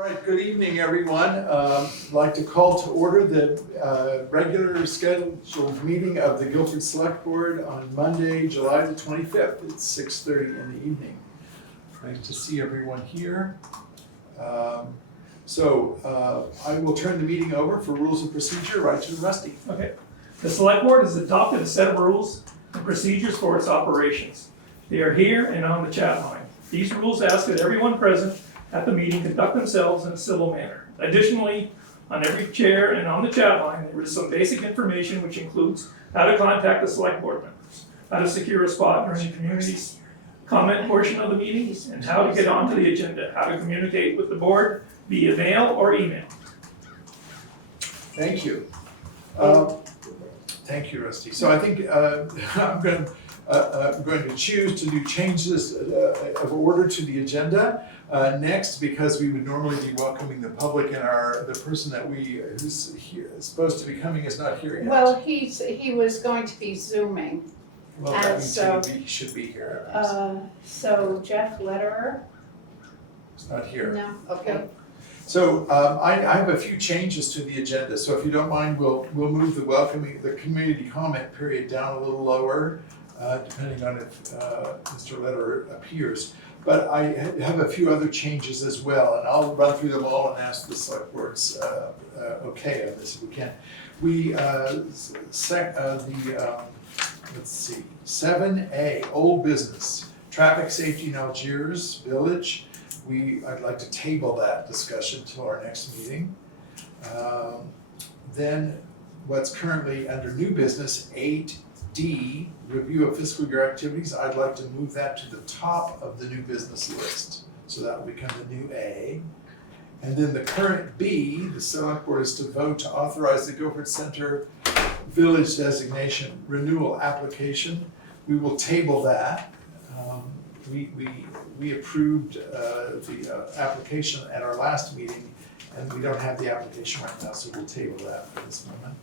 All right, good evening, everyone. I'd like to call to order the regular scheduled meeting of the Guilford Selectboard on Monday, July the 25th. It's 6:30 in the evening. Nice to see everyone here. I will turn the meeting over for rules of procedure right to Rusty. Okay. The Select Board has adopted a set of rules and procedures for its operations. They are here and on the chat line. These rules ask that everyone present at the meeting conduct themselves in a civil manner. Additionally, on every chair and on the chat line, there is some basic information which includes how to contact the Select Board members, how to secure a spot during the community's comment portion of the meeting, and how to get onto the agenda, how to communicate with the board via mail or email. Thank you. Thank you, Rusty. So I think I'm going to choose to do changes of order to the agenda next, because we would normally be welcoming the public, and the person that who's here, supposed to be coming is not here yet. Well, he was going to be Zooming. Well, that and means so, he should be here. So Jeff Lederer? He's not here. No, okay. So I have a few changes to the agenda. So if you don't mind, we'll move the community comment period down a little lower, depending on if Mr. Lederer appears. But I have a few other changes as well, and I'll run through them all and ask the Select Board's okay on this if we can. Let's see, 7A, old business, traffic safety in Algiers Village. I'd like to table that discussion till our next meeting. Then what's currently under new business, 8D, review of fiscal year activities. I'd like to move that to the top of the new business list. So that will become the new A. And then the current B, the Select Board is to vote to authorize the Guilford Center Village Designation Renewal application. We will table that. We approved the application at our last meeting, and we don't have the application right now, so we'll table that for this moment.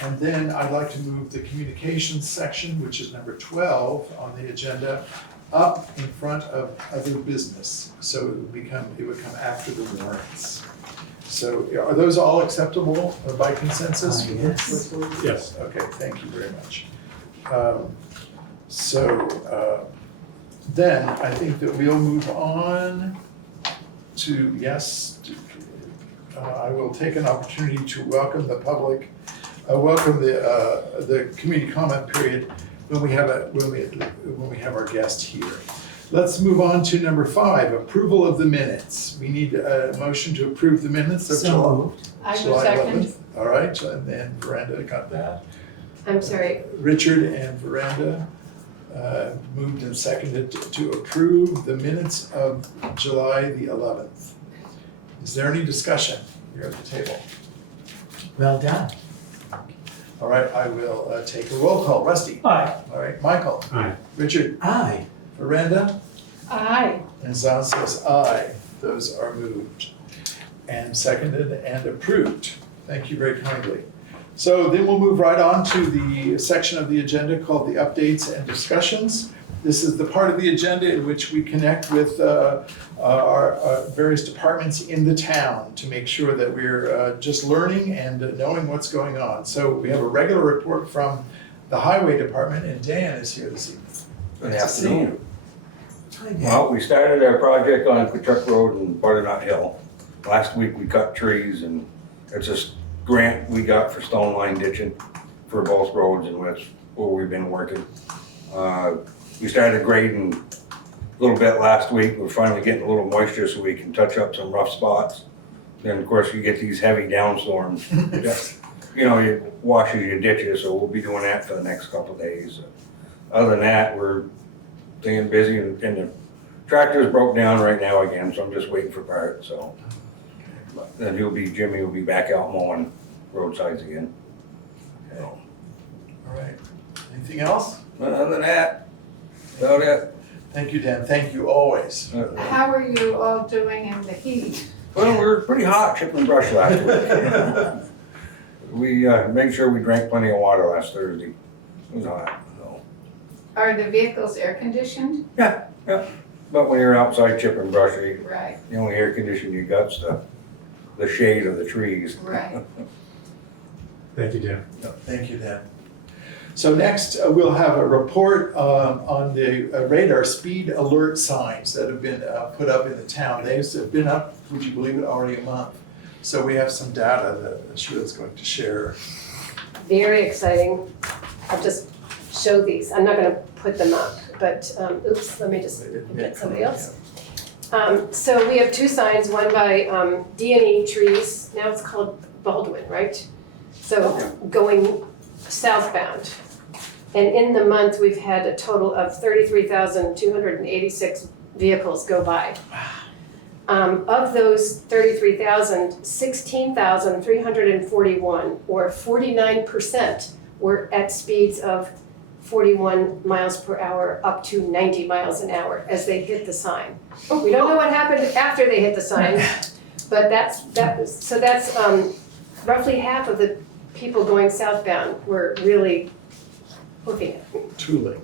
And then I'd like to move the communications section, which is number 12 on the agenda, up in front of other business. So it would come after the warrants. So are those all acceptable by consensus? Yes. Yes, okay, thank you very much. Then I think that we'll move on to, I will take an opportunity to welcome the public, welcome the community comment period when we have our guest here. Let's move on to number 5, approval of the minutes. We need a motion to approve the minutes of July I will second. 11th. All right, and then Veranda got that. I'm sorry. Richard and Veranda moved and seconded to approve the minutes of July the 11th. Is there any discussion here at the table? Well done. All right, I will take a roll call. Rusty? Aye. All right, Michael? Aye. Richard? Aye. Veranda? Aye. And Zan says aye. Those are moved and seconded and approved. Thank you very kindly. So then we'll move right on to the section of the agenda called the updates and discussions. This is the part of the agenda in which we connect with our various departments in the town to make sure that we're just learning and knowing what's going on. So we have a regular report from the highway department, and Dan is here this evening. Good Nice to see you. afternoon. Hi, Dan. Well, we started our project on Kachuk Road and Butternut Hill. Last week we cut trees, and it's a grant we got for stone line ditching for both roads, and that's where we've been working. We started grading a little bit last week. We're finally getting a little moisture so we can touch up some rough spots. Then of course you get these heavy downstorms. It washes your ditches, so we'll be doing that for the next couple of days. Other than that, we're staying busy, and the tractor's broke down right now again, so I'm just waiting for parts, so. Then Jimmy will be back out mowing roadsides again. Okay. All right. Anything else? But other than that, about it. Thank you, Dan. Thank you always. How are you all doing in the heat? Well, we were pretty hot chipping brush last week. We made sure we drank plenty of water last Thursday. It was hot, so. Are the vehicles air conditioned? Yeah. But when you're outside chipping brush, Right, the only air conditioning you got's the shade of the trees. right. Thank you, Dan. Thank you, Dan. So next, we'll have a report on the radar speed alert signs that have been put up in the town. They've been up, would you believe it, already a month. So we have some data that Sheila's going to share. Very exciting. I'll just show these. I'm not gonna put them up, but, oops, let me just get somebody else. So we have two signs, one by D&E Trees, now it's called Baldwin, right? So going southbound. And in the month, we've had a total of 33,286 vehicles go by. Of those 33,000, 16,341, or 49%, were at speeds of 41 miles per hour up to 90 miles an hour as they hit the sign. We don't know what happened after they hit the sign, but that's roughly half of the people going southbound were really hoofing it. Tooling.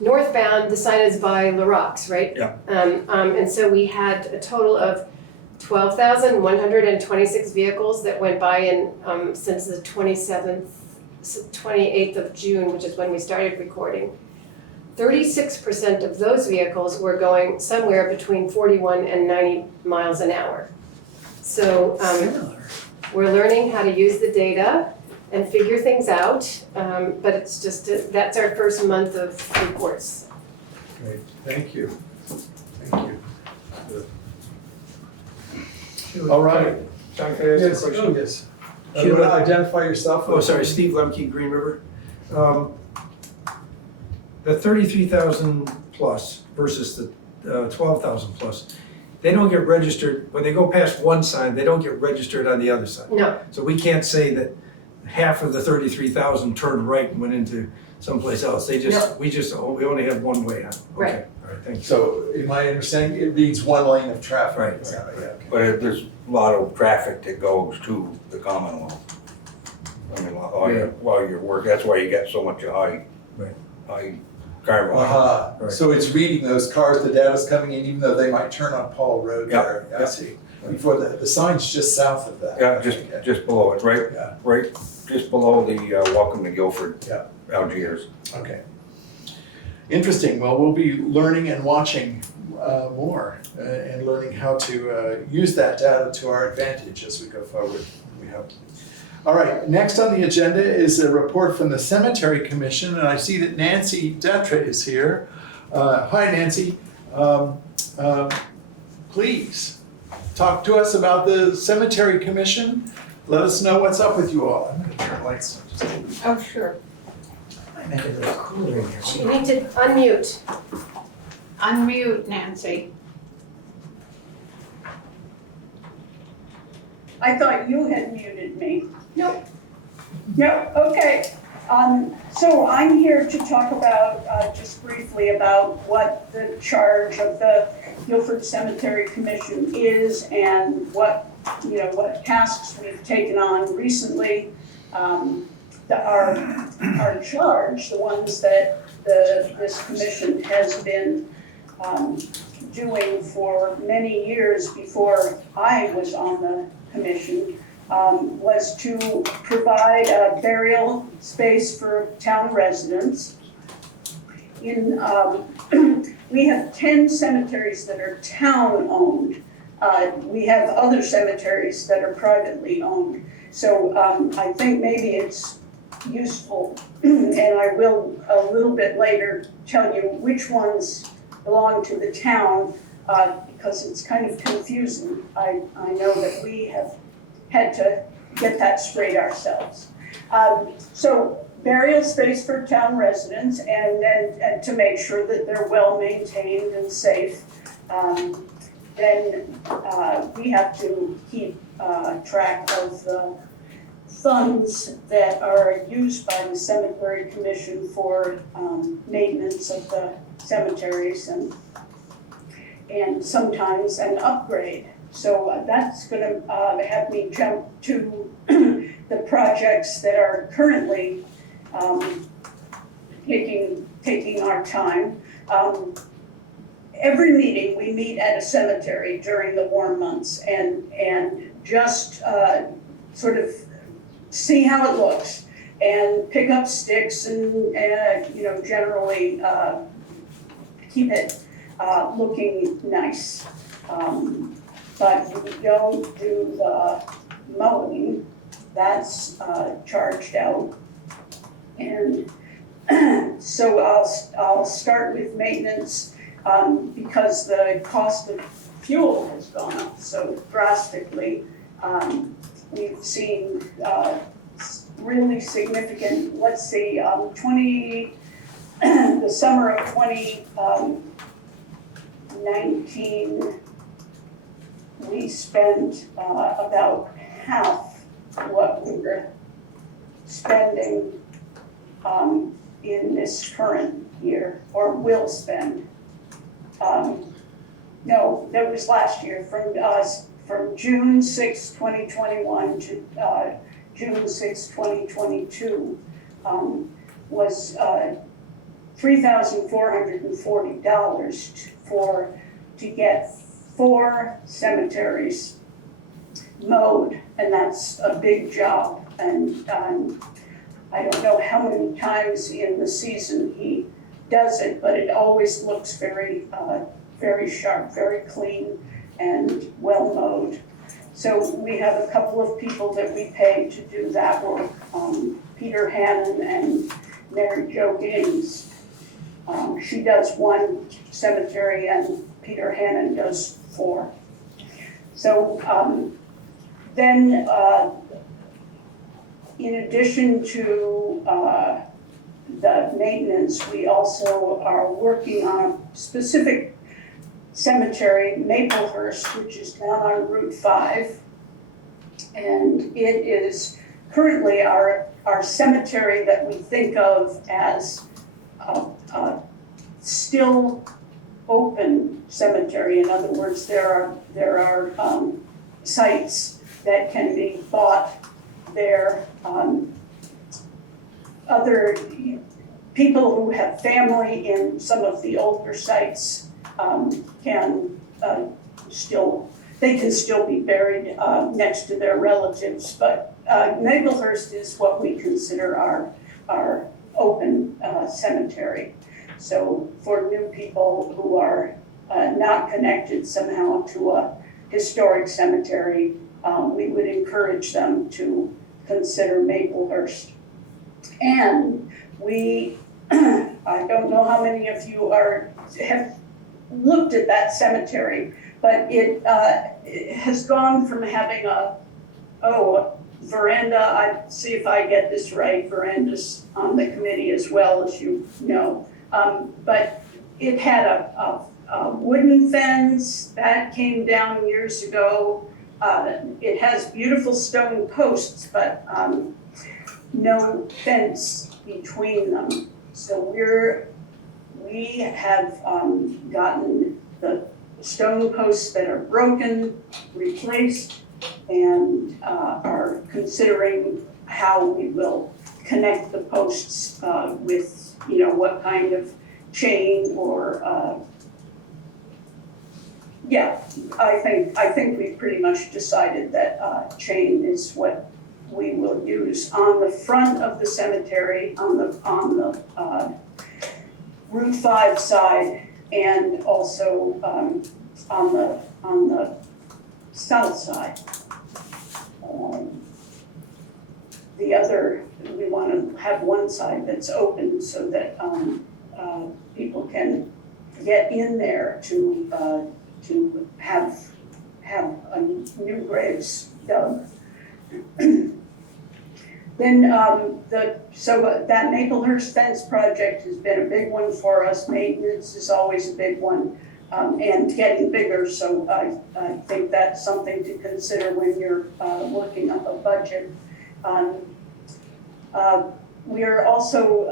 Northbound, the sign is by La Rocks, right? Yeah. And so we had a total of 12,126 vehicles that went by in, since the 28th of June, which is when we started recording. 36% of those vehicles were going somewhere between 41 and 90 miles an hour. So Similar. we're learning how to use the data and figure things out, but it's just, that's our first month of reports. Great, thank you. Thank you. All right. John, can I ask you a Yes, question? oh, yes. You Sheila- want to identify yourself? Oh, sorry, Steve Lemke, Green River. The 33,000 plus versus the 12,000 plus, they don't get registered, when they go past one sign, they don't get registered on the other side. No, So we can't say that half of the 33,000 turned right and went into someplace else. They just, we only have one way out. Right. Okay, all right, thank you. So, in my understanding, it reads one lane of traffic. Right, Is that right? Yeah, okay. But there's a lot of traffic that goes to the Commonwealth. I mean, while you're working, that's why you get so much high car volume. Aha, so it's reading those cars, the data's coming in, even though they might turn on Paul Road Yeah, there, I yeah. see. Before the sign's just south of that. Yeah, Okay. just below it, Yeah. right just below the welcome to Guilford, Yeah. Algiers. Okay. Interesting, well, we'll be learning and watching more and learning how to use that data to our advantage as we go forward, we hope. All right, next on the agenda is a report from the Cemetery Commission, and I see that Nancy Detra is here. Hi, Nancy. Please, talk to us about the Cemetery Commission. Let us know what's up with you all. I'm gonna turn lights on just a little bit. Oh, sure. I make it a little cooler in here. you need to unmute. Unmute, Nancy. I thought you had muted me. Nope. No, okay. So I'm here to talk about, just briefly about what the charge of the Guilford Cemetery Commission is and what tasks we've taken on recently. Our charge, the ones that this commission has been doing for many years before I was on the commission, was to provide a burial space for town residents. We have 10 cemeteries that are town-owned. We have other cemeteries that are privately owned. So I think maybe it's useful, and I will a little bit later tell you which ones belong to the town, because it's kind of confusing. I know that we have had to get that straight ourselves. So burial space for town residents, and to make sure that they're well maintained and safe. Then we have to keep track of the funds that are used by the Cemetery Commission for maintenance of the cemeteries and sometimes an upgrade. So that's gonna have me jump to the projects that are currently taking our time. every meeting, we meet at a cemetery during the warm months and just sort of see how it looks and pick up sticks and you know, generally keep it looking nice. But we don't do the mowing, that's charged out. And so I'll start with maintenance because the cost of fuel has gone up so drastically. We've seen really significant, let's see, the summer of 2019, we spent about half what we were spending in this current year, or will spend. No, that was last year, from June 6, 2021 to June 6, 2022, was $3,440 to get 4 cemeteries mowed, and that's a big job. And I don't know how many times in the season he does it, but it always looks very, very sharp, very clean, and well mowed. So we have a couple of people that we pay to do that work, Peter Hannon and Mary Jo Gaines. She does 1 cemetery and Peter Hannon does 4. So then in addition to the maintenance, we also are working on a specific cemetery, Maplehurst, which is down on Route 5. And it is currently our cemetery that we think of as a still open cemetery. In other words, there are sites that can be bought there. Other people who have family in some of the older sites can still be buried next to their relatives, but Maplehurst is what we consider our open cemetery. So for new people who are not connected somehow to a historic cemetery, we would encourage them to consider Maplehurst. And we, I don't know how many of you have looked at that cemetery, but it has gone from having a veranda, I see if I get this right, veranda's on the committee as well, as you know. But it had a wooden fence that came down years ago. It has beautiful stone posts, but no fence between them. So we have gotten the stone posts that are broken replaced, and are considering how we will connect the posts with, you know, what kind of chain or I think we've pretty much decided that chain is what we will use on the front of the cemetery, on the Route 5 side, and also on the south side. The other, we want to have one side that's open so that people can get in there to have new graves dug. Then that Maplehurst fence project has been a big one for us. Maintenance is always a big one, and getting bigger. So I think that's something to consider when you're working up a budget. We are also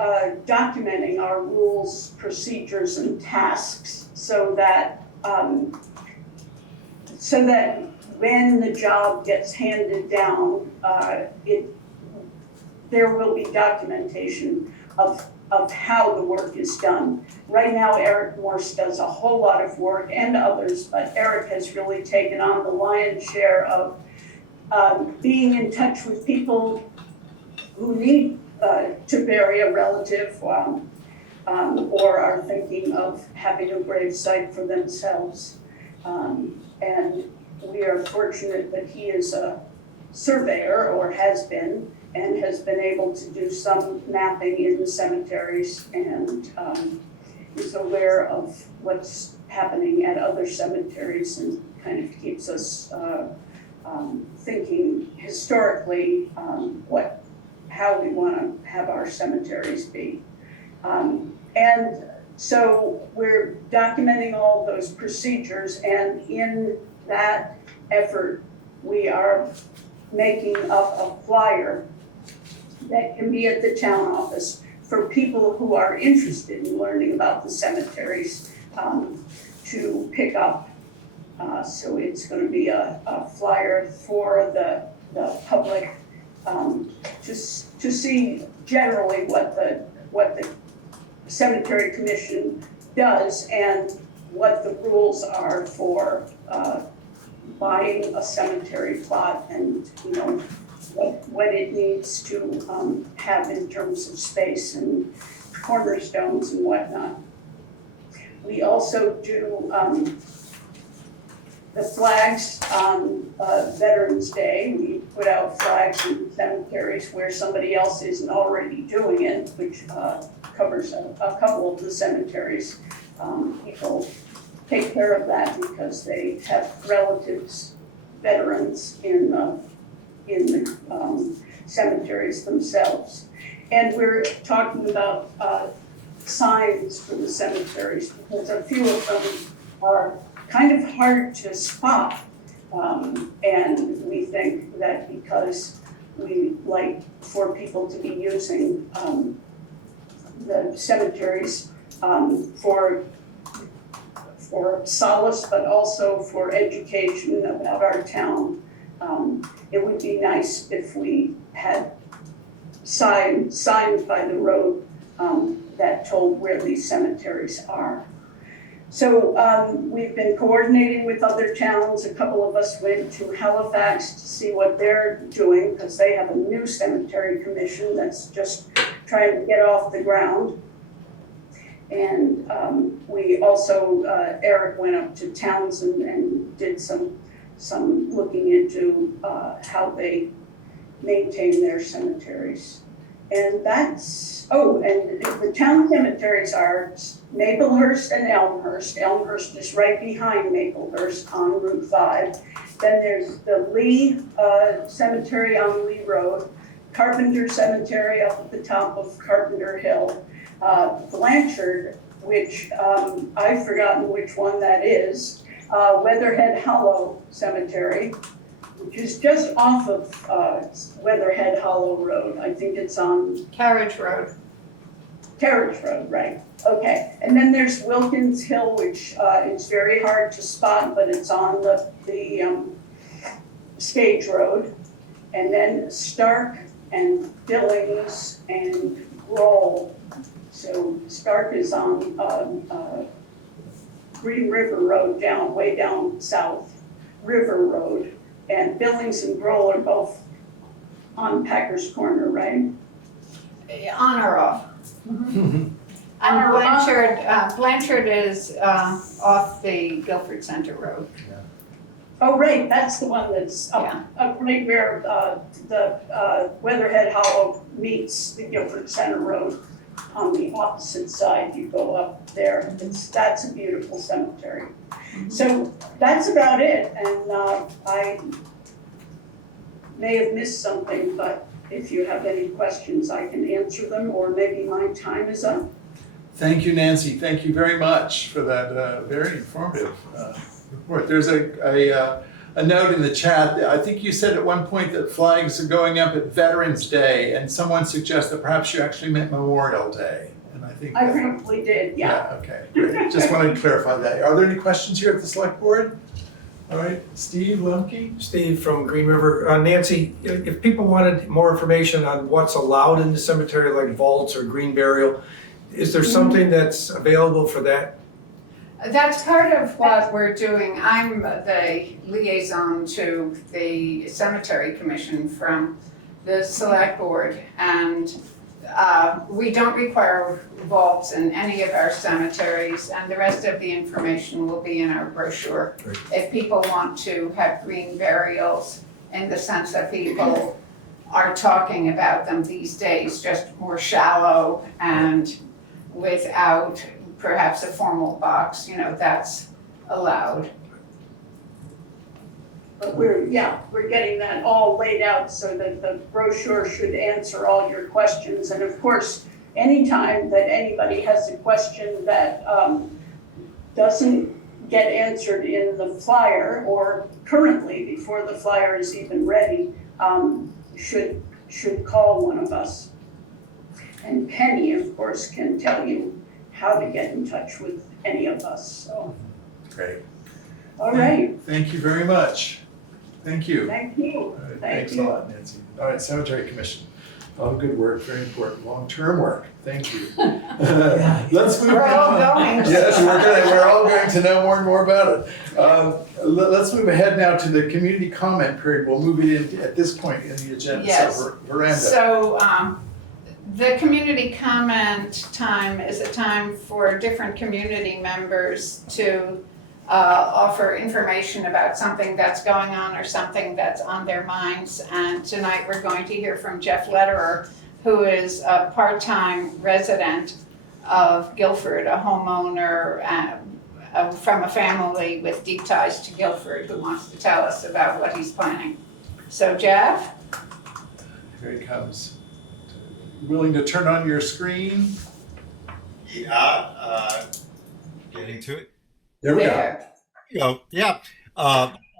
documenting our rules, procedures, and tasks so that when the job gets handed down, there will be documentation of of how the work is done. Right now, Eric Morse does a whole lot of work and others, but Eric has really taken on the lion's share of being in touch with people who need to bury a relative or are thinking of having a grave site for themselves. And we are fortunate that he is a surveyor, or has been, and has been able to do some mapping in the cemeteries and is aware of what's happening at other cemeteries and kind of keeps us thinking historically how we want to have our cemeteries be. And so we're documenting all those procedures, and in that effort, we are making up a flyer that can be at the town office for people who are interested in learning about the cemeteries to pick up. So it's going to be a flyer for the public to see generally what the cemetery commission does and what the rules are for buying a cemetery plot, and what it needs to have in terms of space and cornerstones and whatnot. We also do the flags on Veterans Day. We put out flags in cemeteries where somebody else isn't already doing it, which covers a couple of the cemeteries. People take care of that because they have relatives, veterans in the cemeteries themselves. And we're talking about signs for the cemeteries because a few of them are kind of hard to spot. And we think that because we like for people to be using the cemeteries for solace, but also for education about our town. It would be nice if we had signs by the road that told where these cemeteries are. So we've been coordinating with other towns. A couple of us went to Halifax to see what they're doing because they have a new cemetery commission that's just trying to get off the ground. And we also, Eric went up to Townsend and did some looking into how they maintain their cemeteries. And that's, and the town cemeteries are Maplehurst and Elmhurst. Elmhurst is right behind Maplehurst on Route 5. Then there's the Lee Cemetery on Lee Road, Carpenter Cemetery up at the top of Carpenter Hill, Blanchard, which I've forgotten which one that is, Weatherhead Hollow Cemetery, which is just off of Weatherhead Hollow Road. I think it's on Carriage Road. Carriage Road, right. Okay. And then there's Wilkins Hill, which is very hard to spot, but it's on the Stage Road. And then Stark and Billings and Grohl. So Stark is on Green River Road way down south, River Road. And Billings and Grohl are both on Packers Corner, right? On or off. And Blanchard is off the Guilford Center Road. Oh, right, that's the one that's up right where the Weatherhead Hollow meets the Guilford Center Road. On the opposite side, you go up there. That's a beautiful cemetery. So that's about it, and I may have missed something, but if you have any questions, I can answer them, or maybe my time is up. Thank you, Nancy. Thank you very much for that very informative report. There's a note in the chat. I think you said at one point that flags are going up at Veterans Day, and someone suggests that perhaps you actually meant Memorial Day. And I think I probably did, yeah. Okay, great. Just wanted to clarify that. Are there any questions here at the Select Board? All right, Steve Lemke? Steve from Green River. Nancy, if people wanted more information on what's allowed in the cemetery, like vaults or green burial, is there something that's available for that? That's part of what we're doing. I'm the liaison to the Cemetery Commission from the Selectboard, and we don't require vaults in any of our cemeteries, and the rest of the information will be in our brochure. Great. If people want to have green burials, in the sense that people are talking about them these days, just more shallow and without perhaps a formal box, that's allowed. But we're getting that all laid out so that the brochure should answer all your questions. And of course, anytime that anybody has a question that doesn't get answered in the flyer, or currently before the flyer is even ready, should call one of us. And Penny, of course, can tell you how to get in touch with any of us, so. Great. All right, Thank you very much. Thank you. thank you. All right, Thank thanks a you. lot, Nancy. All right, Cemetery Commission. All good work, very important, long-term work. Thank you. Let's move We're all now. going. Yes, we're all going to know more and more about it. Let's move ahead now to the community comment period. We'll move it in at this point in the agenda. Yes. So Veranda. So, the community comment time is a time for different community members to offer information about something that's going on or something that's on their minds. And tonight we're going to hear from Jeff Lederer, who is a part-time resident of Guilford, a homeowner from a family with deep ties to Guilford, who wants to tell us about what he's planning. So Jeff? Here he comes. Willing to turn on your screen? Yeah, getting to it. There we go. There. Go. Yeah.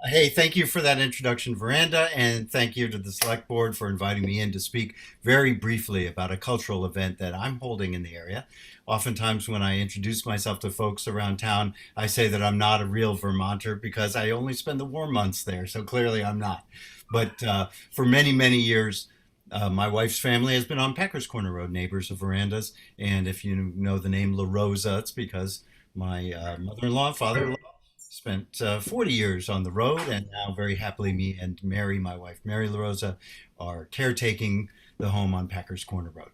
Hey, thank you for that introduction, Veranda, and thank you to the Select Board for inviting me in to speak very briefly about a cultural event that I'm holding in the area. Oftentimes when I introduce myself to folks around town, I say that I'm not a real Vermonter because I only spend the warm months there, so clearly I'm not. But for many, many years, my wife's family has been on Packers Corner Road, neighbors of Veranda's. And if you know the name La Rosa, it's because my mother-in-law and father-in-law spent 40 years on the road, and now very happily me and Mary, my wife, Mary La Rosa, are caretaking the home on Packers Corner Road.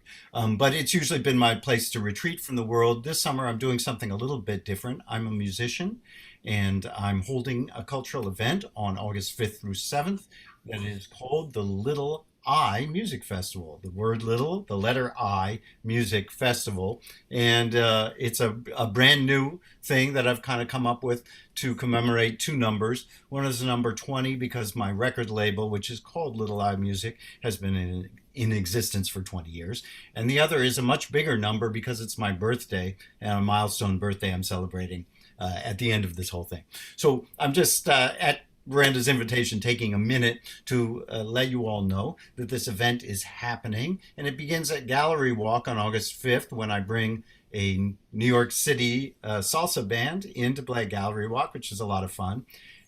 But it's usually been my place to retreat from the world. This summer, I'm doing something a little bit different. I'm a musician, and I'm holding a cultural event on August 5th through 7th that is called the Little I Music Festival. The word little, the letter I Music Festival. And it's a brand new thing that I've kind of come up with to commemorate two numbers. One is the number 20 because my record label, which is called Little I Music, has been in existence for 20 years. And the other is a much bigger number because it's my birthday, and a milestone birthday I'm celebrating at the end of this whole thing. So I'm just at Veranda's invitation, taking a minute to let you all know that this event is happening, and it begins at Gallery Walk on August 5th when I bring a New York City salsa band in to play Gallery Walk, which is a lot of fun.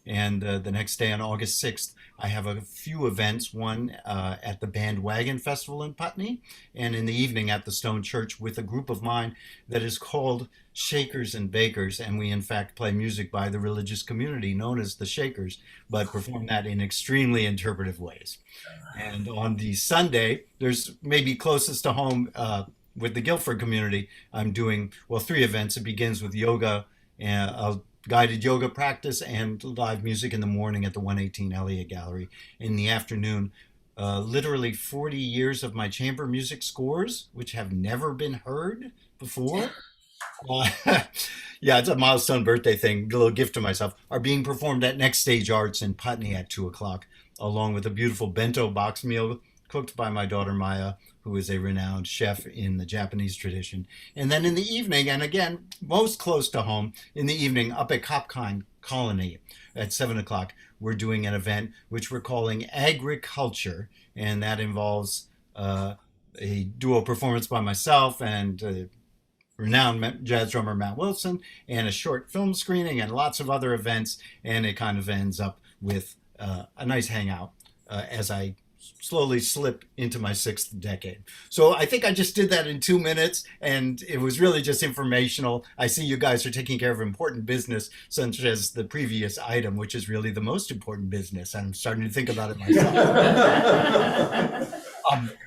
And the next day on August 6th, I have a few events, one at the Bandwagon Festival in Putney, and in the evening at the Stone Church with a group of mine that is called Shakers and Bakers, and we in fact play music by the religious community known as the Shakers, but perform that in extremely interpretive ways. And on the Sunday, there's maybe closest to home with the Guilford community, I'm doing, well, three events. It begins with yoga, a guided yoga practice, and live music in the morning at the 118 Elliott Gallery. In the afternoon, literally 40 years of my chamber music scores, which have never been heard before. Yeah, it's a milestone birthday thing, a little gift to myself, are being performed at Next Stage Arts in Putney at 2 o'clock, along with a beautiful bento box meal cooked by my daughter Maya, who is a renowned chef in the Japanese tradition. And then in the evening, and again, most close to home, in the evening up at Copkind Colony at 7 o'clock, we're doing an event which we're calling Agriculture, and that involves a duo performance by myself and renowned jazz drummer Matt Wilson, and a short film screening and lots of other events. And it kind of ends up with a nice hangout as I slowly slip into my 6th decade. So I think I just did that in 2 minutes, and it was really just informational. I see you guys are taking care of important business, such as the previous item, which is really the most important business. I'm starting to think about it myself.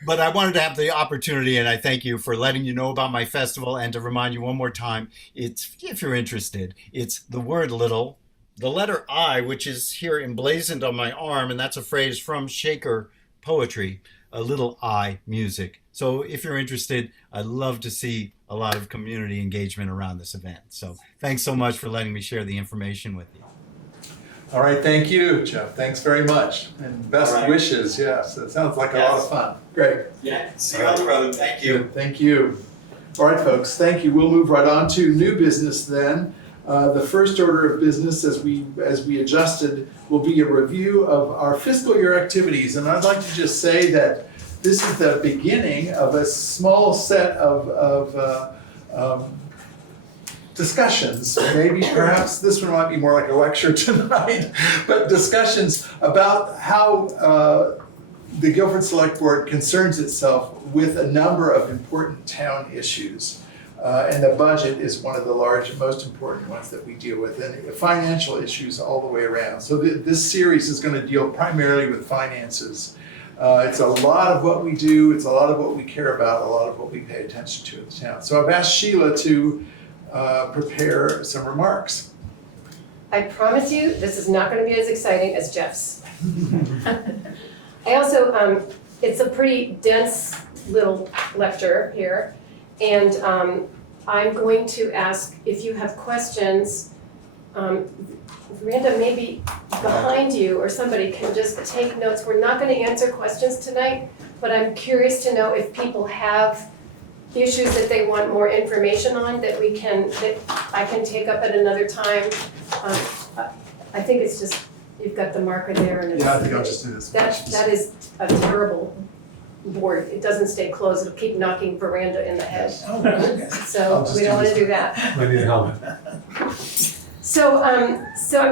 But I wanted to have the opportunity, and I thank you for letting you know about my festival, and to remind you one more time, it's, if you're interested, it's the word little, the letter I, which is here emblazoned on my arm, and that's a phrase from Shaker Poetry, a little I music. So if you're interested, I'd love to see a lot of community engagement around this event. So thanks so much for letting me share the information with you. All right, thank you, Jeff. Thanks very much. And best wishes, yes. It sounds like a lot of fun. Great. Yeah, see you on the road. Thank you. Good, thank you. All right, folks, thank you. We'll move right on to new business then. The first order of business, as we adjusted, will be a review of our fiscal year activities. And I'd like to just say that this is the beginning of a small set of discussions. Maybe perhaps this one might be more like a lecture tonight, but discussions about how the Guilford Selectboard concerns itself with a number of important town issues. And the budget is one of the most important ones that we deal with, and financial issues all the way around. So this series is going to deal primarily with finances. It's a lot of what we do, it's a lot of what we care about, a lot of what we pay attention to in the town. So I've asked Sheila to prepare some remarks. I promise you, this is not going to be as exciting as Jeff's. I also, it's a pretty dense little lecture here, and I'm going to ask if you have questions. Miranda, maybe behind you or somebody can just take notes. We're not going to answer questions tonight, but I'm curious to know if people have issues that they want more information on that I can take up at another time. I think it's just, you've got the marker there, and Yeah, I think I'll just do this. that is a terrible board. It doesn't stay closed. It'll keep knocking Veranda in the head. Oh, goodness. So we don't want to do that. I need a helmet. So I'm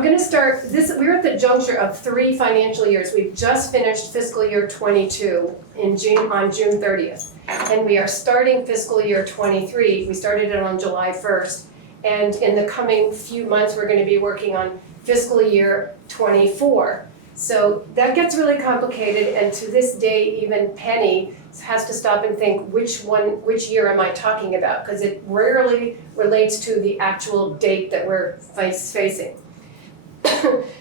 going to start this. We're at the juncture of 3 financial years. We've just finished fiscal year 22 on June 30th, and we are starting fiscal year 23. We started it on July 1st, and in the coming few months, we're going to be working on fiscal year 24. So that gets really complicated, and to this day, even Penny has to stop and think, which year am I talking about? Because it rarely relates to the actual date that we're facing.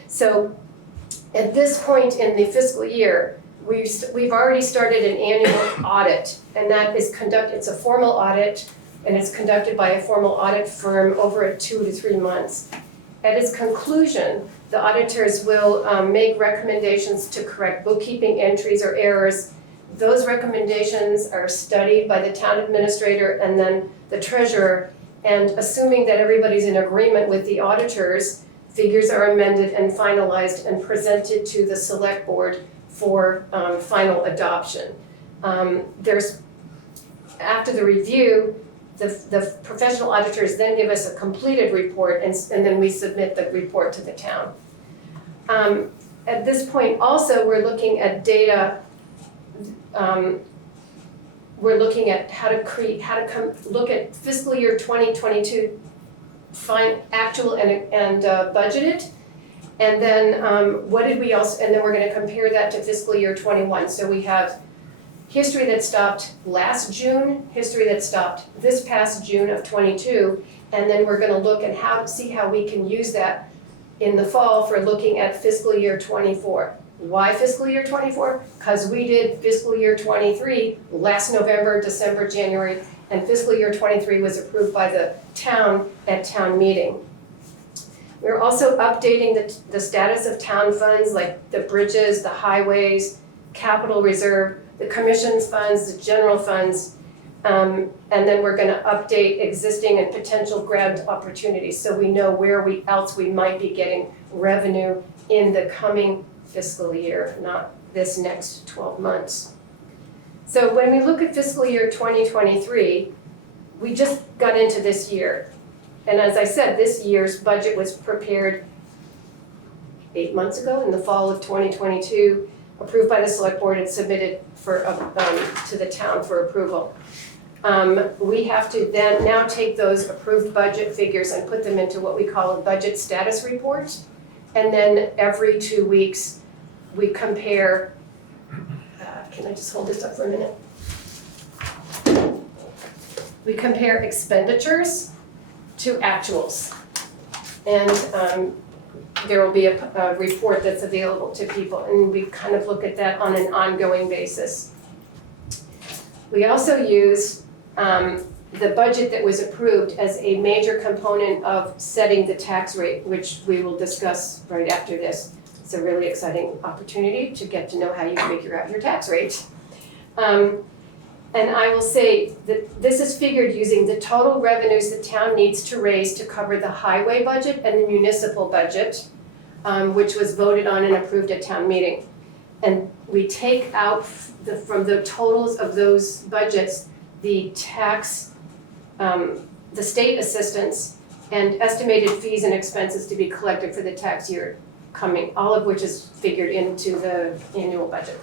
So at this point in the fiscal year, we've already started an annual audit, and that is it's a formal audit, and it's conducted by a formal audit firm over 2 to 3 months. At its conclusion, the auditors will make recommendations to correct bookkeeping entries or errors. Those recommendations are studied by the town administrator and then the treasurer, and assuming that everybody's in agreement with the auditors, figures are amended and finalized and presented to the select board for final adoption. After the review, the professional auditors then give us a completed report, and then we submit the report to the town. At this point also, we're looking at data. We're looking at how to look at fiscal year 2022, find actual and budgeted, and then and then we're going to compare that to fiscal year 21. So we have history that stopped last June, history that stopped this past June of 22, and then we're going to look and see how we can use that in the fall for looking at fiscal year 24. Why fiscal year 24? Because we did fiscal year 23 last November, December, January, and fiscal year 23 was approved by the town at town meeting. We're also updating the status of town funds like the bridges, the highways, capital reserve, the commission's funds, the general funds, and then we're going to update existing and potential grant opportunities so we know where else we might be getting revenue in the coming fiscal year, not this next 12 months. So when we look at fiscal year 2023, we just got into this year. And as I said, this year's budget was prepared 8 months ago in the fall of 2022, approved by the select board and submitted to the town for approval. We have to then now take those approved budget figures and put them into what we call a budget status report. And then every 2 weeks, we compare, can I just hold this up for a minute? We compare expenditures to actuals. And there will be a report that's available to people, and we kind of look at that on an ongoing basis. We also use the budget that was approved as a major component of setting the tax rate, which we will discuss right after this. It's a really exciting opportunity to get to know how you figure out your tax rate. And I will say that this is figured using the total revenues the town needs to raise to cover the highway budget and the municipal budget, which was voted on and approved at town meeting. And we take out from the totals of those budgets, the tax, the state assistance and estimated fees and expenses to be collected for the tax year coming, all of which is figured into the annual budget.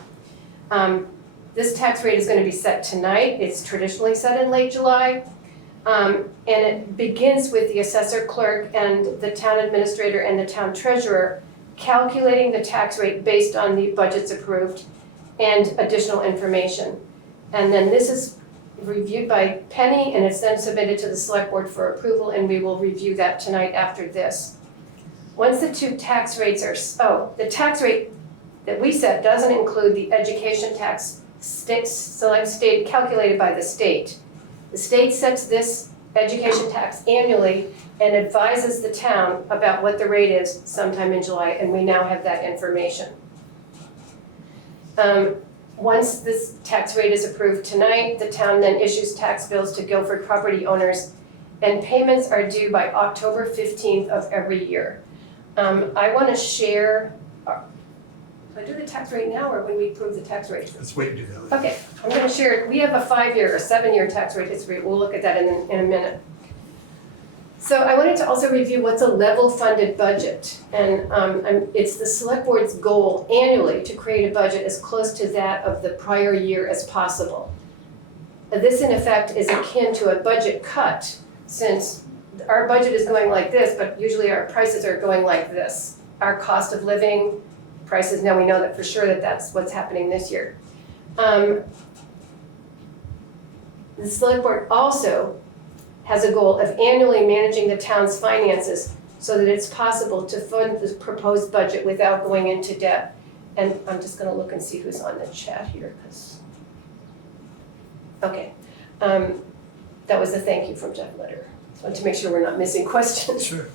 This tax rate is going to be set tonight. It's traditionally set in late July. And it begins with the assessor clerk and the town administrator and the town treasurer calculating the tax rate based on the budgets approved and additional information. And then this is reviewed by Penny, and it's then submitted to the select board for approval, and we will review that tonight after this. Once the two tax rates are, the tax rate that we set doesn't include the education tax state calculated by the state. The state sets this education tax annually and advises the town about what the rate is sometime in July, and we now have that information. Once this tax rate is approved tonight, the town then issues tax bills to Guilford property owners, and payments are due by October 15th of every year. I want to share, do I do the tax rate now or when we approve the tax rate? Let's wait and do that. Okay, I'm going to share, we have a 5-year or 7-year tax rate history. We'll look at that in a minute. So I wanted to also review what's a level funded budget. And it's the select board's goal annually to create a budget as close to that of the prior year as possible. This in effect is akin to a budget cut, since our budget is going like this, but usually our prices are going like this. Our cost of living prices, now we know that for sure that that's what's happening this year. The select board also has a goal of annually managing the town's finances so that it's possible to fund the proposed budget without going into debt. And I'm just gonna look and see who's on the chat here, because, okay. That was a thank you from Jeff Letter. Just wanted to make sure we're not missing questions. Sure.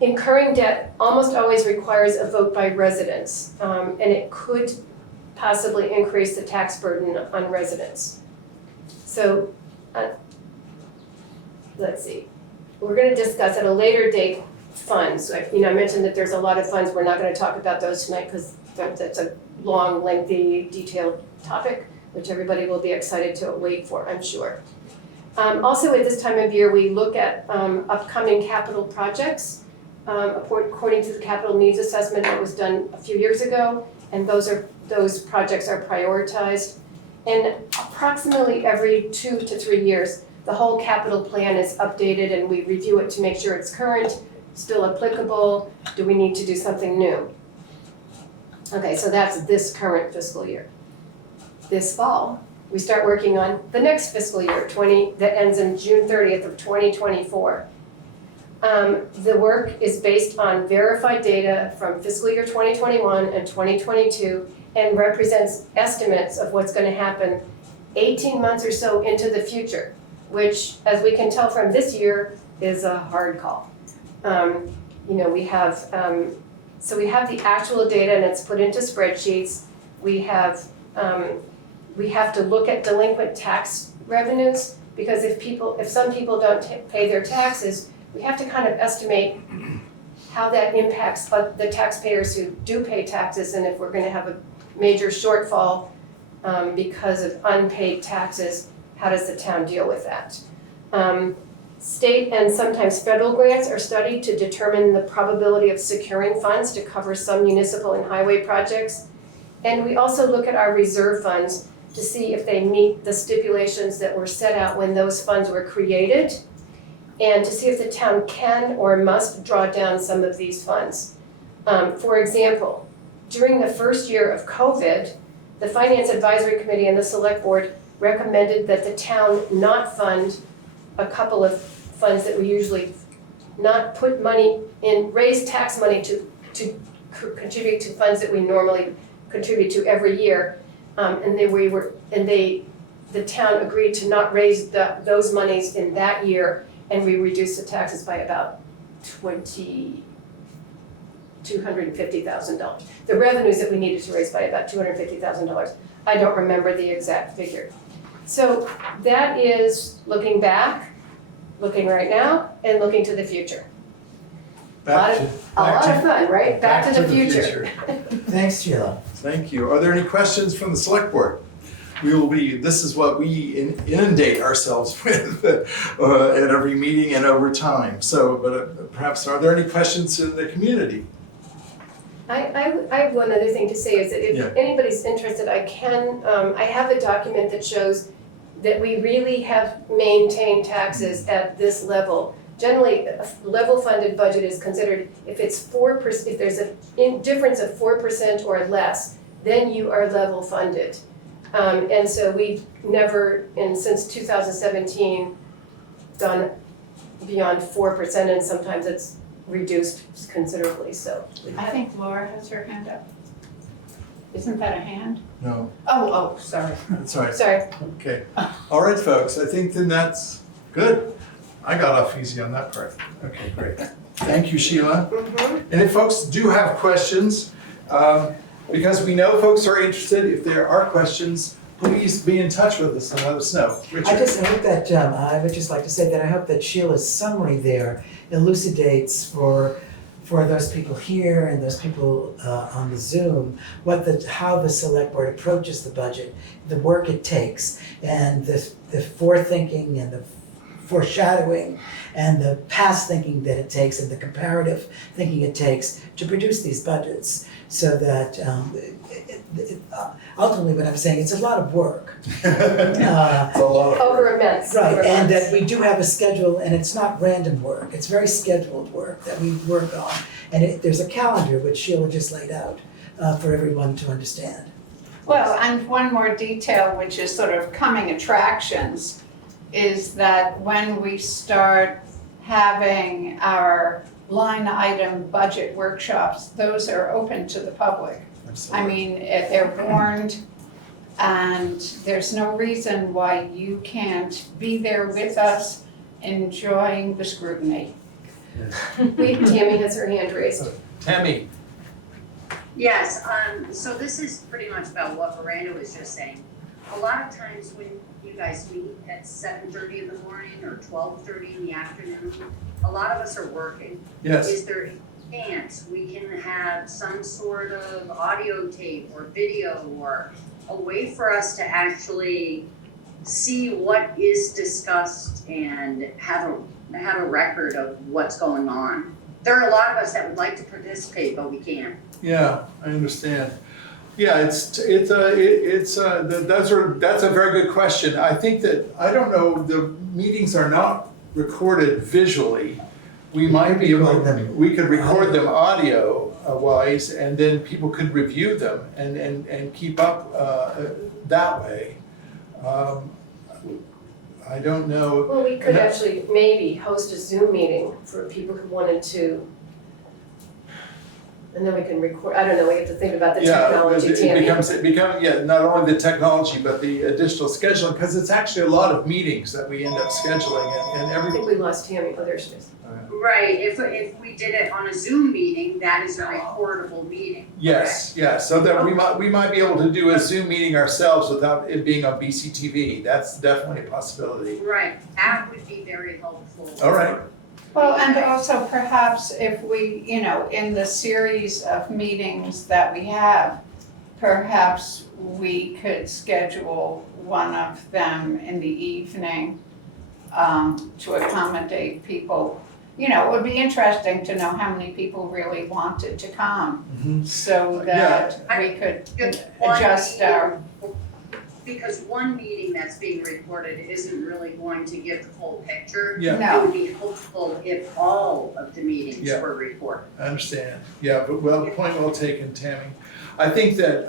Incurring debt almost always requires a vote by residents, and it could possibly increase the tax burden on residents. So, let's see. We're going to discuss at a later date funds. I mentioned that there's a lot of funds. We're not going to talk about those tonight because that's a long, lengthy, detailed topic, which everybody will be excited to wait for, I'm sure. Also, at this time of year, we look at upcoming capital projects according to the capital needs assessment that was done a few years ago, and those projects are prioritized. And approximately every 2 to 3 years, the whole capital plan is updated and we review it to make sure it's current, still applicable, do we need to do something new? Okay, so that's this current fiscal year. This fall, we start working on the next fiscal year, that ends in June 30th of 2024. The work is based on verified data from fiscal year 2021 and 2022 and represents estimates of what's going to happen 18 months or so into the future, which, as we can tell from this year, is a hard call. We have the actual data and it's put into spreadsheets. We have to look at delinquent tax revenues, because if some people don't pay their taxes, we have to kind of estimate how that impacts the taxpayers who do pay taxes, and if we're going to have a major shortfall, because of unpaid taxes. How does the town deal with that? State and sometimes federal grants are studied to determine the probability of securing funds to cover some municipal and highway projects. And we also look at our reserve funds to see if they meet the stipulations that were set out when those funds were created, and to see if the town can or must draw down some of these funds. For example, during the first year of COVID, the Finance Advisory Committee and the Select Board recommended that the town not fund a couple of funds that we usually not put money in, raise tax money to contribute to funds that we normally contribute to every year. The town agreed to not raise those monies in that year, and we reduced the taxes by about $250,000. The revenues that we needed to raise by about $250,000. I don't remember the exact figure. So that is looking back, looking right now, and looking to the future. A lot of fun, right? Back to the future. Thanks, Sheila. Thank you. Are there any questions from the select board? This is what we inundate ourselves with at every meeting and over time. So, but perhaps, are there any questions in the community? I have one other thing to say is that if anybody's interested, I have a document that shows that we really have maintained taxes at this level. Generally, a level funded budget is considered, if it's 4%, if there's a difference of 4% or less, then you are level funded. And so we've never, since 2017, gone beyond 4%, and sometimes it's reduced considerably, so. I think Laura has her hand up. Isn't that a hand? No, Oh, sorry. that's all right. Sorry. Okay. All right, folks, I think then that's good. I got off easy on that part. Okay, great. Thank you, Sheila. And if folks do have questions, because we know folks are interested, if there are questions, please be in touch with us and let us know. Richard? I just hope that, I would just like to say that I hope that Sheila's summary there elucidates for those people here and those people on the Zoom, how the select board approaches the budget, the work it takes, and the forethinking and the foreshadowing and the past thinking that it takes and the comparative thinking it takes to produce these budgets, so that ultimately what I'm saying, it's a lot of work. It's a lot of Over immense. Right, over and months. that we do have a schedule, and it's not random work, it's very scheduled work that we work on. And there's a calendar which Sheila just laid out for everyone to understand. Well, and one more detail, which is sort of coming attractions, is that when we start having our line item budget workshops, those are open to the public. I mean, they're warned, and there's no reason why you can't be there with us enjoying the scrutiny. Tammy has her hand raised. Tammy, Yes, so this is pretty much about what Miranda was just saying. A lot of times when you guys meet at 7:30 in the morning or 12:30 in the afternoon, a lot of us are working. yes. Is there a chance we can have some sort of audio tape or video or a way for us to actually see what is discussed and have a record of what's going on? There are a lot of us that would like to participate, but we can't. Yeah, I understand. Yeah, that's a very good question. I think that, I don't know, the meetings are not recorded visually. We might be able, we could record them audio wise, and then people could review them and keep up that way. I don't know. Well, we could actually maybe host a Zoom meeting for people who wanted to. And then we can record, I don't know, we have to think about the technology, Tammy. It becomes, not only the technology, but the additional scheduling, because it's actually a lot of meetings that we end up scheduling, and I every. think we lost Tammy, oh, there she is. Right, if we did it on a Zoom meeting, that is a recordable meeting. Yes, yes, so that we might be able to do a Zoom meeting ourselves without it being on BCTV. That's definitely a possibility. Right, that would be very helpful. All right. Well, and also perhaps if we, in the series of meetings that we have, perhaps we could schedule one of them in the evening to accommodate people. You know, it would be interesting to know how many people really wanted to come, so that we could adjust our. Because one meeting that's being recorded isn't really going to give the full picture. Yeah, No. It would be helpful if all of the meetings Yeah. were recorded. I understand. Yeah, but point well taken, Tammy. I think that,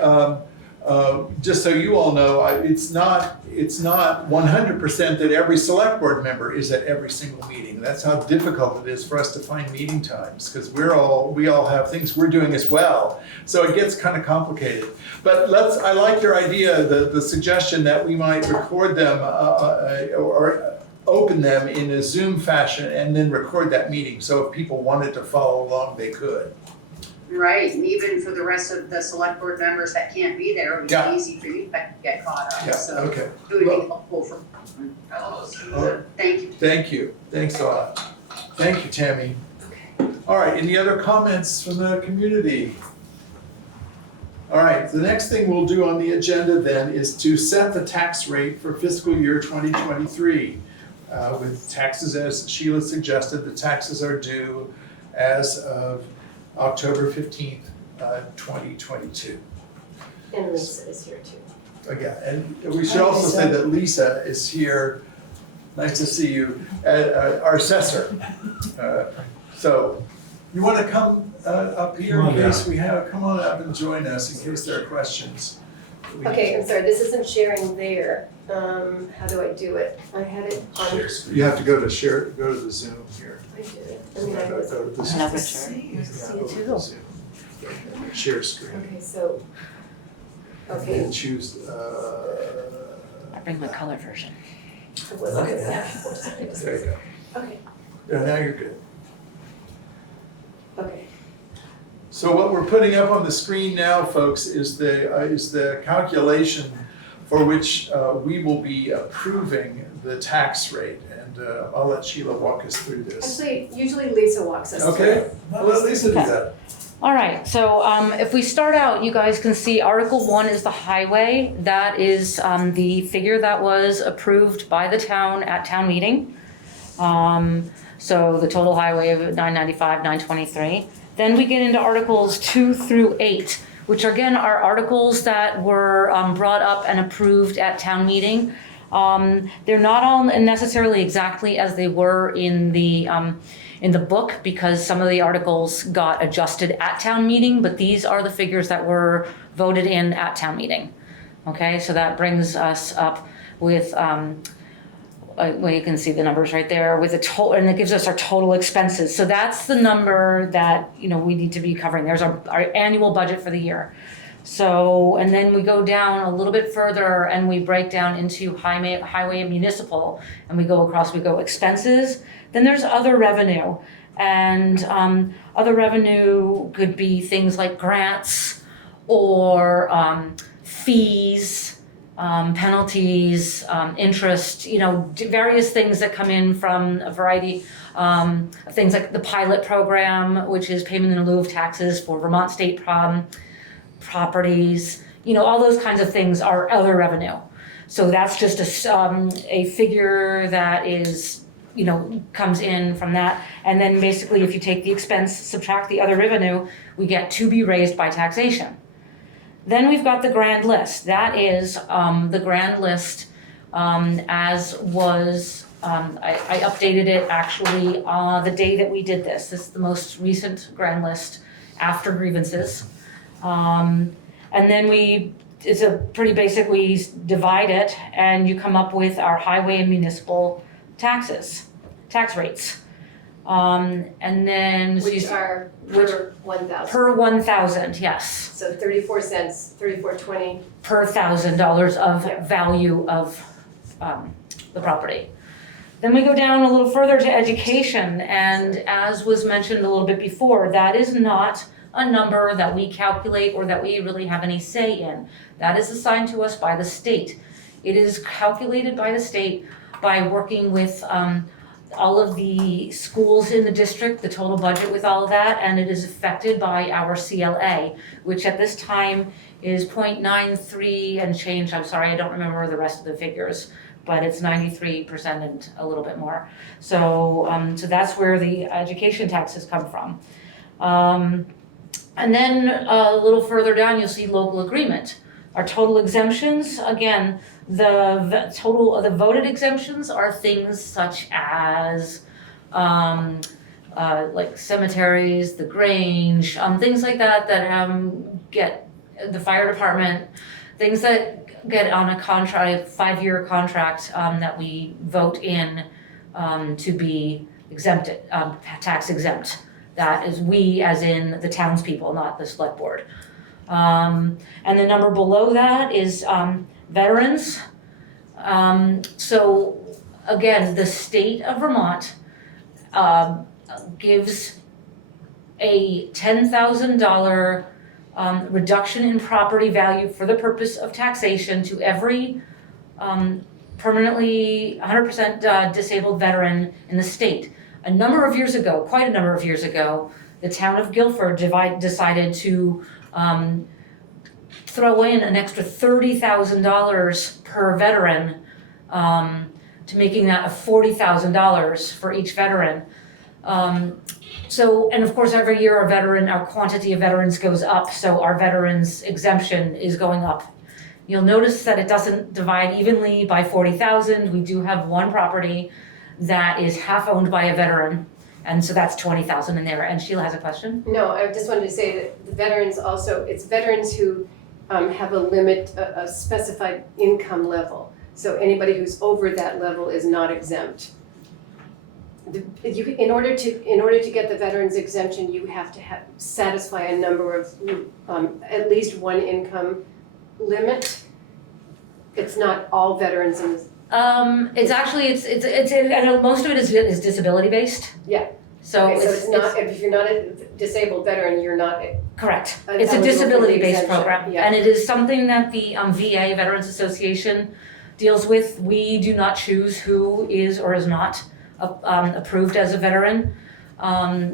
just so you all know, it's not 100% that every select board member is at every single meeting. That's how difficult it is for us to find meeting times, because we all have things we're doing as well. So it gets kind of complicated. But I like your idea, the suggestion that we might record them or open them in a Zoom fashion and then record that meeting. So if people wanted to follow along, they could. Right, and even for the rest of the select board members that can't be there, it would Yeah. be easy for you to get caught up, Yeah, so okay. it would be helpful for thank you. Thank you. Thanks a lot. Thank you, Tammy. All right, any other comments from the community? All right, the next thing we'll do on the agenda then is to set the tax rate for fiscal year 2023. With taxes, as Sheila suggested, the taxes are due as of October 15th, 2022. And Lisa is here too. Yeah, and we should also say that Lisa is here. Nice to see you, our assessor. So, you want to come up here in case we have, come on up and join us in case there are questions. Okay, I'm sorry, this isn't sharing there. How do I do it? I had it on, You have to go to the Zoom here. I did it. I mean, I was, Go to the Zoom. Have to see. Yeah, see go it to too. the Zoom. Share screen. okay, so, okay. And choose, I bring my color version. It wasn't Look at this that. dashboard. there you go. Okay, Yeah, now you're good. okay. So what we're putting up on the screen now, folks, is the calculation for which we will be approving the tax rate. And I'll let Sheila walk us through this. Actually, usually Lisa walks us through. Okay, well, let Lisa do Okay. that. All right, so if we start out, you guys can see Article 1 is the highway. That is the figure that was approved by the town at town meeting. So the total highway of 995, 923. Then we get into Articles 2 through 8, which again are articles that were brought up and approved at town meeting. They're not all necessarily exactly as they were in the book, because some of the articles got adjusted at town meeting, but these are the figures that were voted in at town meeting. Okay, so that brings us up with, well, you can see the numbers right there with the total, and it gives us our total expenses. So that's the number that, we need to be covering. There's our annual budget for the year. So, and then we go down a little bit further and we break down into highway and municipal, and we go across, we go expenses. Then there's other revenue, and other revenue could be things like grants or fees, penalties, interest, various things that come in from a variety of things like the pilot program, which is payment in lieu of taxes for Vermont state properties, all those kinds of things are other revenue. So that's just a figure that is, comes in from that. And then basically if you take the expense, subtract the other revenue, we get to be raised by taxation. Then we've got the grand list. That is the grand list as was, I updated it actually the day that we did this. This is the most recent grand list after grievances. And then it's a pretty basic, we divide it and you come up with our highway and municipal tax rates. And then. Which are per 1,000. Per 1,000, yes. So 34 cents, 34.20. Per $1,000 of Yeah. value of the property. Then we go down a little further to education, and as was mentioned a little bit before, that is not a number that we calculate or that we really have any say in. That is assigned to us by the state. It is calculated by the state by working with all of the schools in the district, the total budget with all of that, and it is affected by our CLA, which at this time is 0.93 and change. I'm sorry, I don't remember the rest of the figures, but it's 93% and a little bit more. So, so that's where the education taxes come from. And then a little further down, you'll see local agreement. Our total exemptions, again, the total of the voted exemptions are things such as like cemeteries, the Grange, things like that get the fire department, things that get on a contract, 5-year contract that we vote in to be exempted, tax exempt. That is we, as in the townspeople, not the select board. And the number below that is veterans. So again, the state of Vermont gives a $10,000 reduction in property value for the purpose of taxation to every permanently 100% disabled veteran in the state. A number of years ago, quite a number of years ago, the town of Guilford decided to throw in an extra $30,000 per veteran, to making that a $40,000 for each veteran. So, and of course, every year our quantity of veterans goes up, so our veterans exemption is going up. You'll notice that it doesn't divide evenly by 40,000. We do have one property that is half owned by a veteran, and so that's 20,000 in there. And Sheila has a question? No, I just wanted to say that the veterans also, it's veterans who have a limit, a specified income level. So anybody who's over that level is not exempt. In order to get the veterans exemption, you have to satisfy a number of, at least one income limit. It's not all veterans in this. It's actually, and most of it is disability based. Yeah. So Okay, so it's not, if you're not a disabled veteran, you're not. Correct. Eligible It's a for the disability based exemption, program. yeah. And it is something that the VA, Veterans Association, deals with. We do not choose who is or is not approved as a veteran.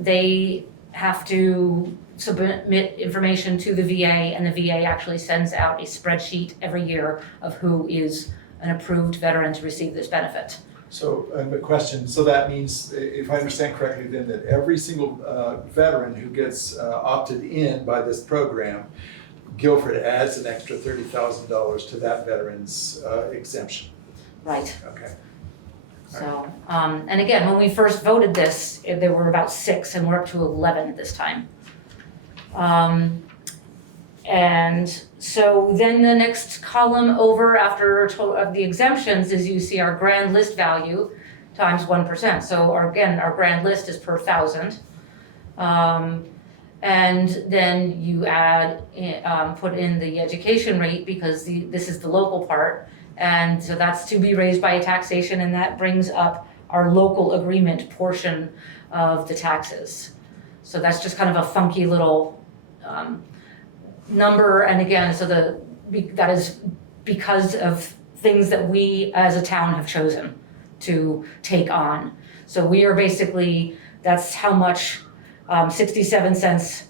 They have to submit information to the VA, and the VA actually sends out a spreadsheet every year of who is an approved veteran to receive this benefit. So, a question, so that means, if I understand correctly, then that every single veteran who gets opted in by this program, Guilford adds an extra $30,000 to that veteran's exemption. Right. Okay. So, and again, when we first voted this, there were about 6, and we're up to 11 at this time. And so then the next column over after total of the exemptions is you see our grand list value times 1%. So our grand list is per 1,000. And then you add, put in the education rate because this is the local part. And so that's to be raised by a taxation, and that brings up our local agreement portion of the taxes. So that's just kind of a funky little number, and again, so that is because of things that we as a town have chosen to take on. So we are basically, that's how much 67 cents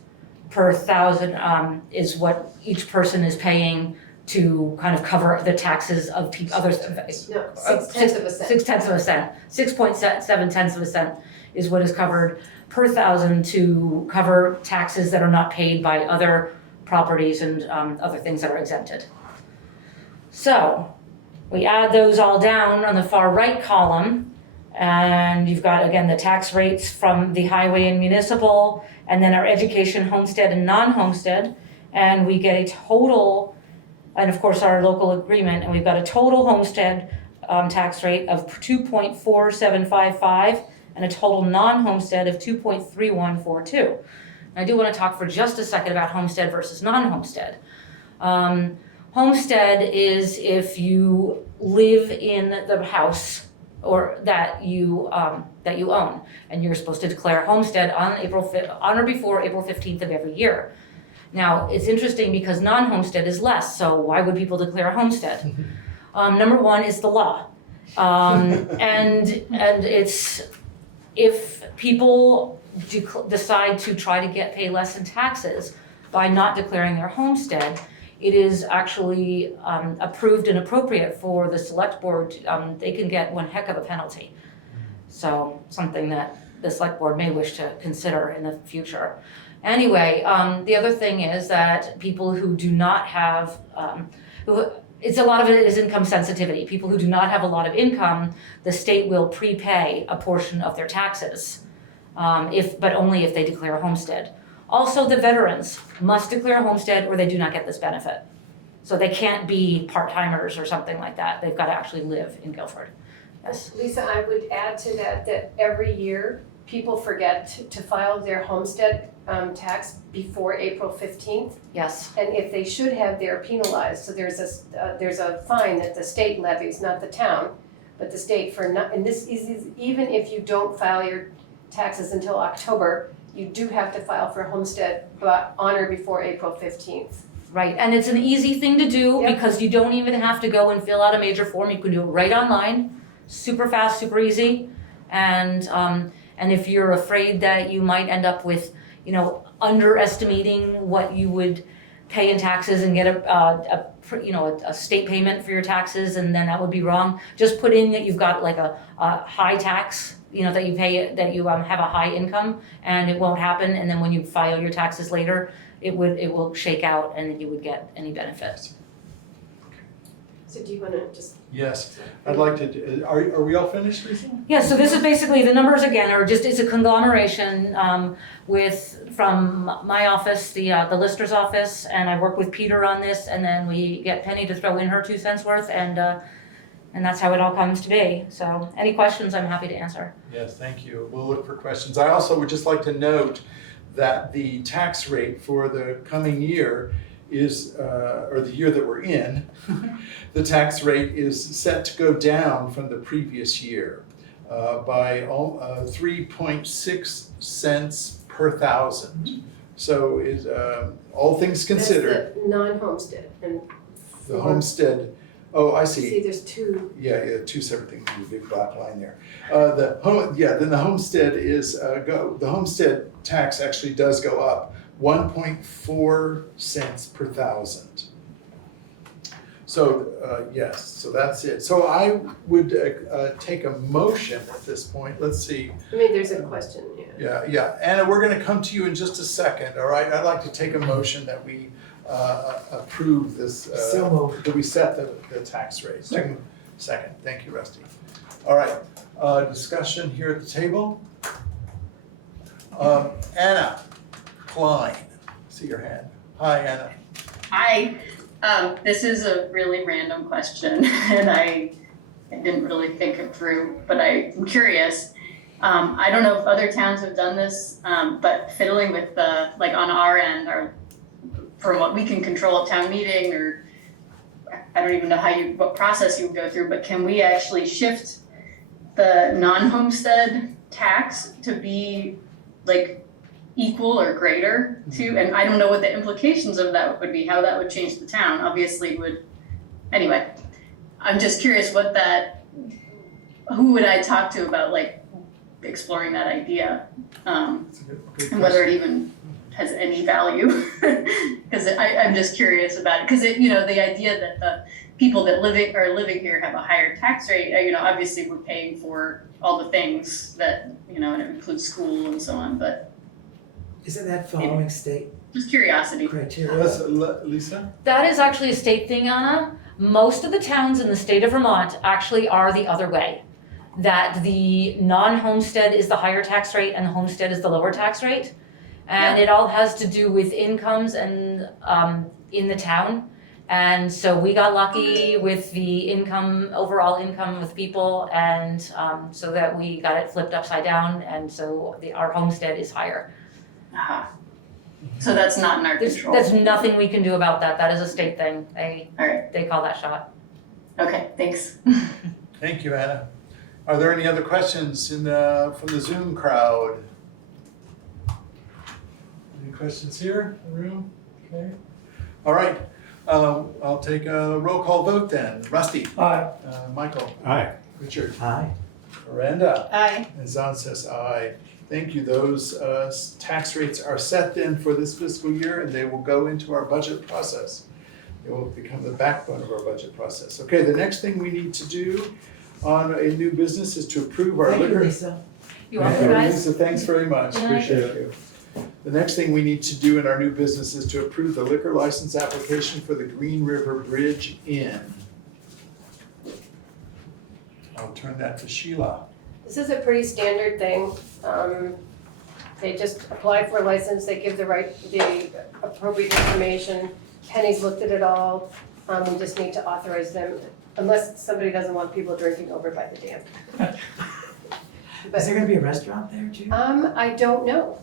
per 1,000 is what each person is paying to kind of cover the taxes of others. No, 0.6 of a cent. 0.6 of a cent. 6.7 of a cent is what is covered per 1,000 to cover taxes that are not paid by other properties and other things that are exempted. So we add those all down on the far right column, and you've got, again, the tax rates from the highway and municipal, and then our education, homestead, and non-homestead, and we get a total, and of course our local agreement, and we've got a total homestead tax rate of 2.4755 and a total non-homestead of 2.3142. I do want to talk for just a second about homestead versus non-homestead. Homestead is if you live in the house or that you own, and you're supposed to declare homestead on or before April 15th of every year. Now, it's interesting because non-homestead is less, so why would people declare a homestead? Number one is the law. And it's, if people decide to try to pay less in taxes by not declaring their homestead, it is actually approved and appropriate for the select board. They can get one heck of a penalty. So something that the select board may wish to consider in the future. Anyway, the other thing is that people who do not have, a lot of it is income sensitivity. People who do not have a lot of income, the state will prepay a portion of their taxes, but only if they declare a homestead. Also, the veterans must declare a homestead or they do not get this benefit. So they can't be part-timers or something like that. They've got to actually live in Guilford. Yes. Lisa, I would add to that every year, people forget to file their homestead tax before April 15th. Yes. And if they should have, they're penalized. So there's a fine that the state levies, not the town, but the state and this is even if you don't file your taxes until October, you do have to file for homestead on or before April 15th. Right, and it's an easy thing to do because you don't even have to go and fill out a major form. You can do it right online, super fast, super easy. And if you're afraid that you might end up with, underestimating what you would pay in taxes and get a state payment for your taxes, and then that would be wrong, just put in that you've got like a high tax, that you pay, that you have a high income, and it won't happen. And then when you file your taxes later, it will shake out, and then you would get any benefits. So do you want to just? Yes, I'd like to, are we all finished, Lisa? Yeah, so this is basically, the numbers again are just, it's a conglomeration from my office, the lister's office, and I work with Peter on this, and then we get Penny to throw in her 2 cents worth, and that's how it all comes to be. So any questions, I'm happy to answer. Yes, thank you. We'll look for questions. I also would just like to note that the tax rate for the coming year is, or the year that we're in, the tax rate is set to go down from the previous year by 3.6 cents per thousand. So is all things considered. That's the non-homestead and. The homestead, oh, I see. See, there's two. Yeah, two separate things, a big black line there. Then the homestead is, the homestead tax actually does go up 1.4 cents per thousand. So, yes, so that's it. So I would take a motion at this point. Let's see. I mean, there's a question, Yeah. Anna, we're gonna come to you in just a second, all right? I'd like to take a motion that we approve this, So moved. that we set the tax rate. Second, thank you, Rusty. All right, discussion here at the table. Anna Klein, see your hand. Hi, Anna. Hi, this is a really random question and I didn't really think it through, but I'm curious. I don't know if other towns have done this, but fiddling with like on our end, from what we can control at town meeting, or I don't even know what process you would go through, but can we actually shift the non-homestead tax to be like equal or greater to, and I don't know what the implications of that would be, how that would change the town, obviously anyway, I'm just curious who would I talk to about like exploring that idea, and whether it even has any value, because I'm just curious about it, because the idea that the people that are living here have a higher tax rate, obviously we're paying for all the things that, and it includes school and so on, but Isn't that following state just curiosity. criteria? Lisa? That is actually a state thing, Anna. Most of the towns in the state of Vermont actually are the other way. That the non-homestead is the higher tax rate and the homestead is the lower tax rate. And it all has to do with incomes and in the town. And so we got lucky with the overall income with people, and so that we got it flipped upside down, and so our homestead is higher. Uh-huh. So that's not in our control. There's nothing we can do about that. That is a state thing. All right. They call that shot. Okay, thanks. Thank you, Anna. Are there any other questions from the Zoom crowd? Any questions here in the room? Okay. All right. I'll take a roll call vote then. Rusty? Aye. Michael? Aye. Richard? Aye. Miranda? Aye. And Zan says aye. Thank you. Those tax rates are set then for this fiscal year, and they will go into our budget process. It will become the backbone of our budget process. Okay, the next thing we need to do on a new business is to approve our Thank you, liquor. Lisa. You welcome, guys. Lisa, thanks very much. Good night. Appreciate you. The next thing we need to do in our new business is to approve the liquor license application for the Green River Bridge Inn. I'll turn that to Sheila. This is a pretty standard thing. They just apply for a license, they give the appropriate information. Penny's looked at it all. We just need to authorize them, unless somebody doesn't want people drinking over by the dam. Is there gonna be a restaurant there too? I don't know.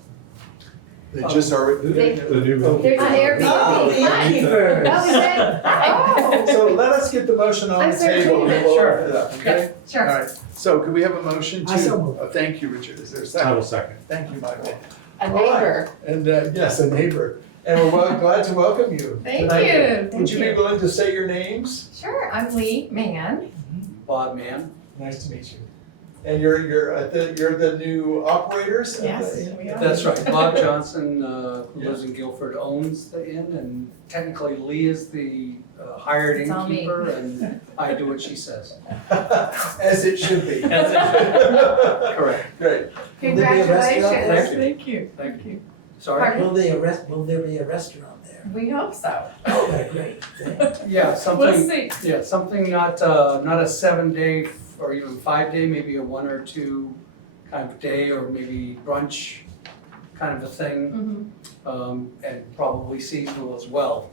They just are. There's an Airbnb. Oh, Hi. innkeepers. Oh, is it? Oh. So let us get the motion on I'm the sorry, table and we'll Sure. open it up, okay? Sure. All right, so can we have a motion to? I so move. Thank you, Richard. Is there a second? second. Thank you, Michael. A All right. neighbor. And yes, a neighbor. And we're glad to welcome you. Thank tonight. you, Would thank you be you. willing to say your names? Sure, I'm Lee Mann. Bob Mann. Nice to meet you. And you're the new operators? of Yes, the inn? we are. That's right, Bob Johnson, who lives in Guilford, owns the inn, and technically Lee is the hired It's all me. innkeeper, and I do what she says. As it should be. As it should. Correct. Great. Will there be a restaurant Congratulations. there? Thank you. Thank you. Sorry? Pardon? Will there be a restaurant there? We hope so. Okay, great, thanks. Yeah, We'll something, see. yeah, something not a 7-day or even 5-day, maybe a 1 or 2 kind of day, or maybe brunch kind of a thing. And probably seasonal as well.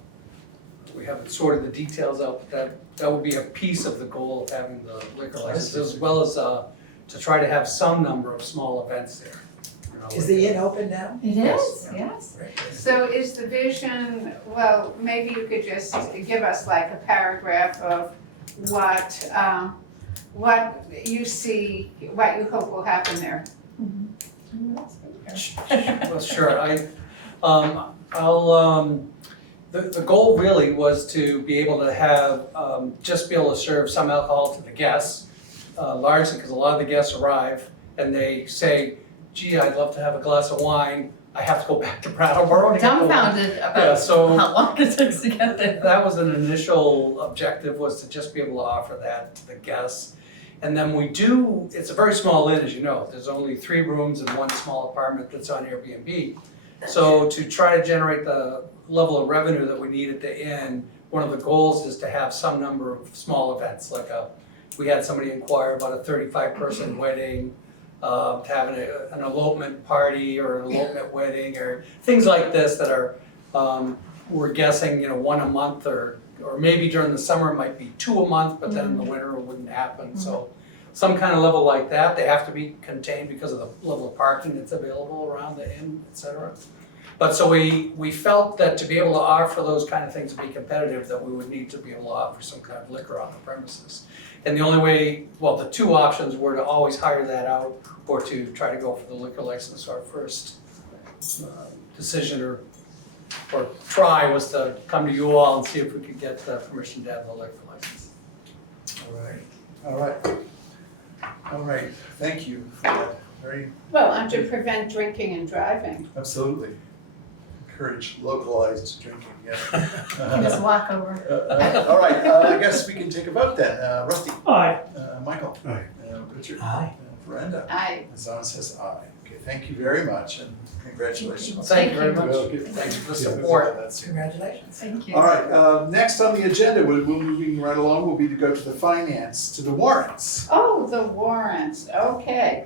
We haven't sorted the details out, but that would be a piece of the goal of having the liquor license, as well as to try to have some number of small events there. You know, Is the inn open now? It is, yes. Great. So is the vision, well, maybe you could just give us like a paragraph of what you see, what you hope will happen there. Well, sure, the goal really was to be able to have, just be able to serve some alcohol to the guests, largely because a lot of the guests arrive and they say, gee, I'd love to have a glass of wine, I have to go back to Brattleboro to get the wine. Dumbfounded Yeah, about so how long it takes to get there. that was an initial objective, was to just be able to offer that to the guests. And then it's a very small inn, as you know, there's only 3 rooms and 1 small apartment that's on Airbnb. So to try to generate the level of revenue that we need at the inn, one of the goals is to have some number of small events, like we had somebody inquire about a 35-person wedding, to have an elopement party or an elopement wedding, or things like this that are, we're guessing, 1 a month, or maybe during the summer it might be 2 a month, but then in the winter it wouldn't happen. So some kind of level like that, they have to be contained because of the level of parking that's available around the inn, et cetera. But so we felt that to be able to offer those kind of things, to be competitive, that we would need to be able to offer some kind of liquor on the premises. And the only way, well, the 2 options were to always hire that out, or to try to go for the liquor license. Our first decision or try was to come to you all and see if we could get permission to have the liquor license. All right, thank you for that, very, Well, and to prevent drinking and driving. absolutely. Encourage localized drinking, yeah. You can just walk over. All right, I guess we can take a vote then. Rusty? Aye. Michael? Aye. Richard? Aye. Miranda? Aye. Zan says aye. Okay, thank you very much and congratulations. Thank you very much. We'll give- Thanks for the yeah, support. that's- Congratulations. Thank you. All right, next on the agenda, we're moving right along, will be to go to the finance, to the warrants. Oh, the warrants, okay.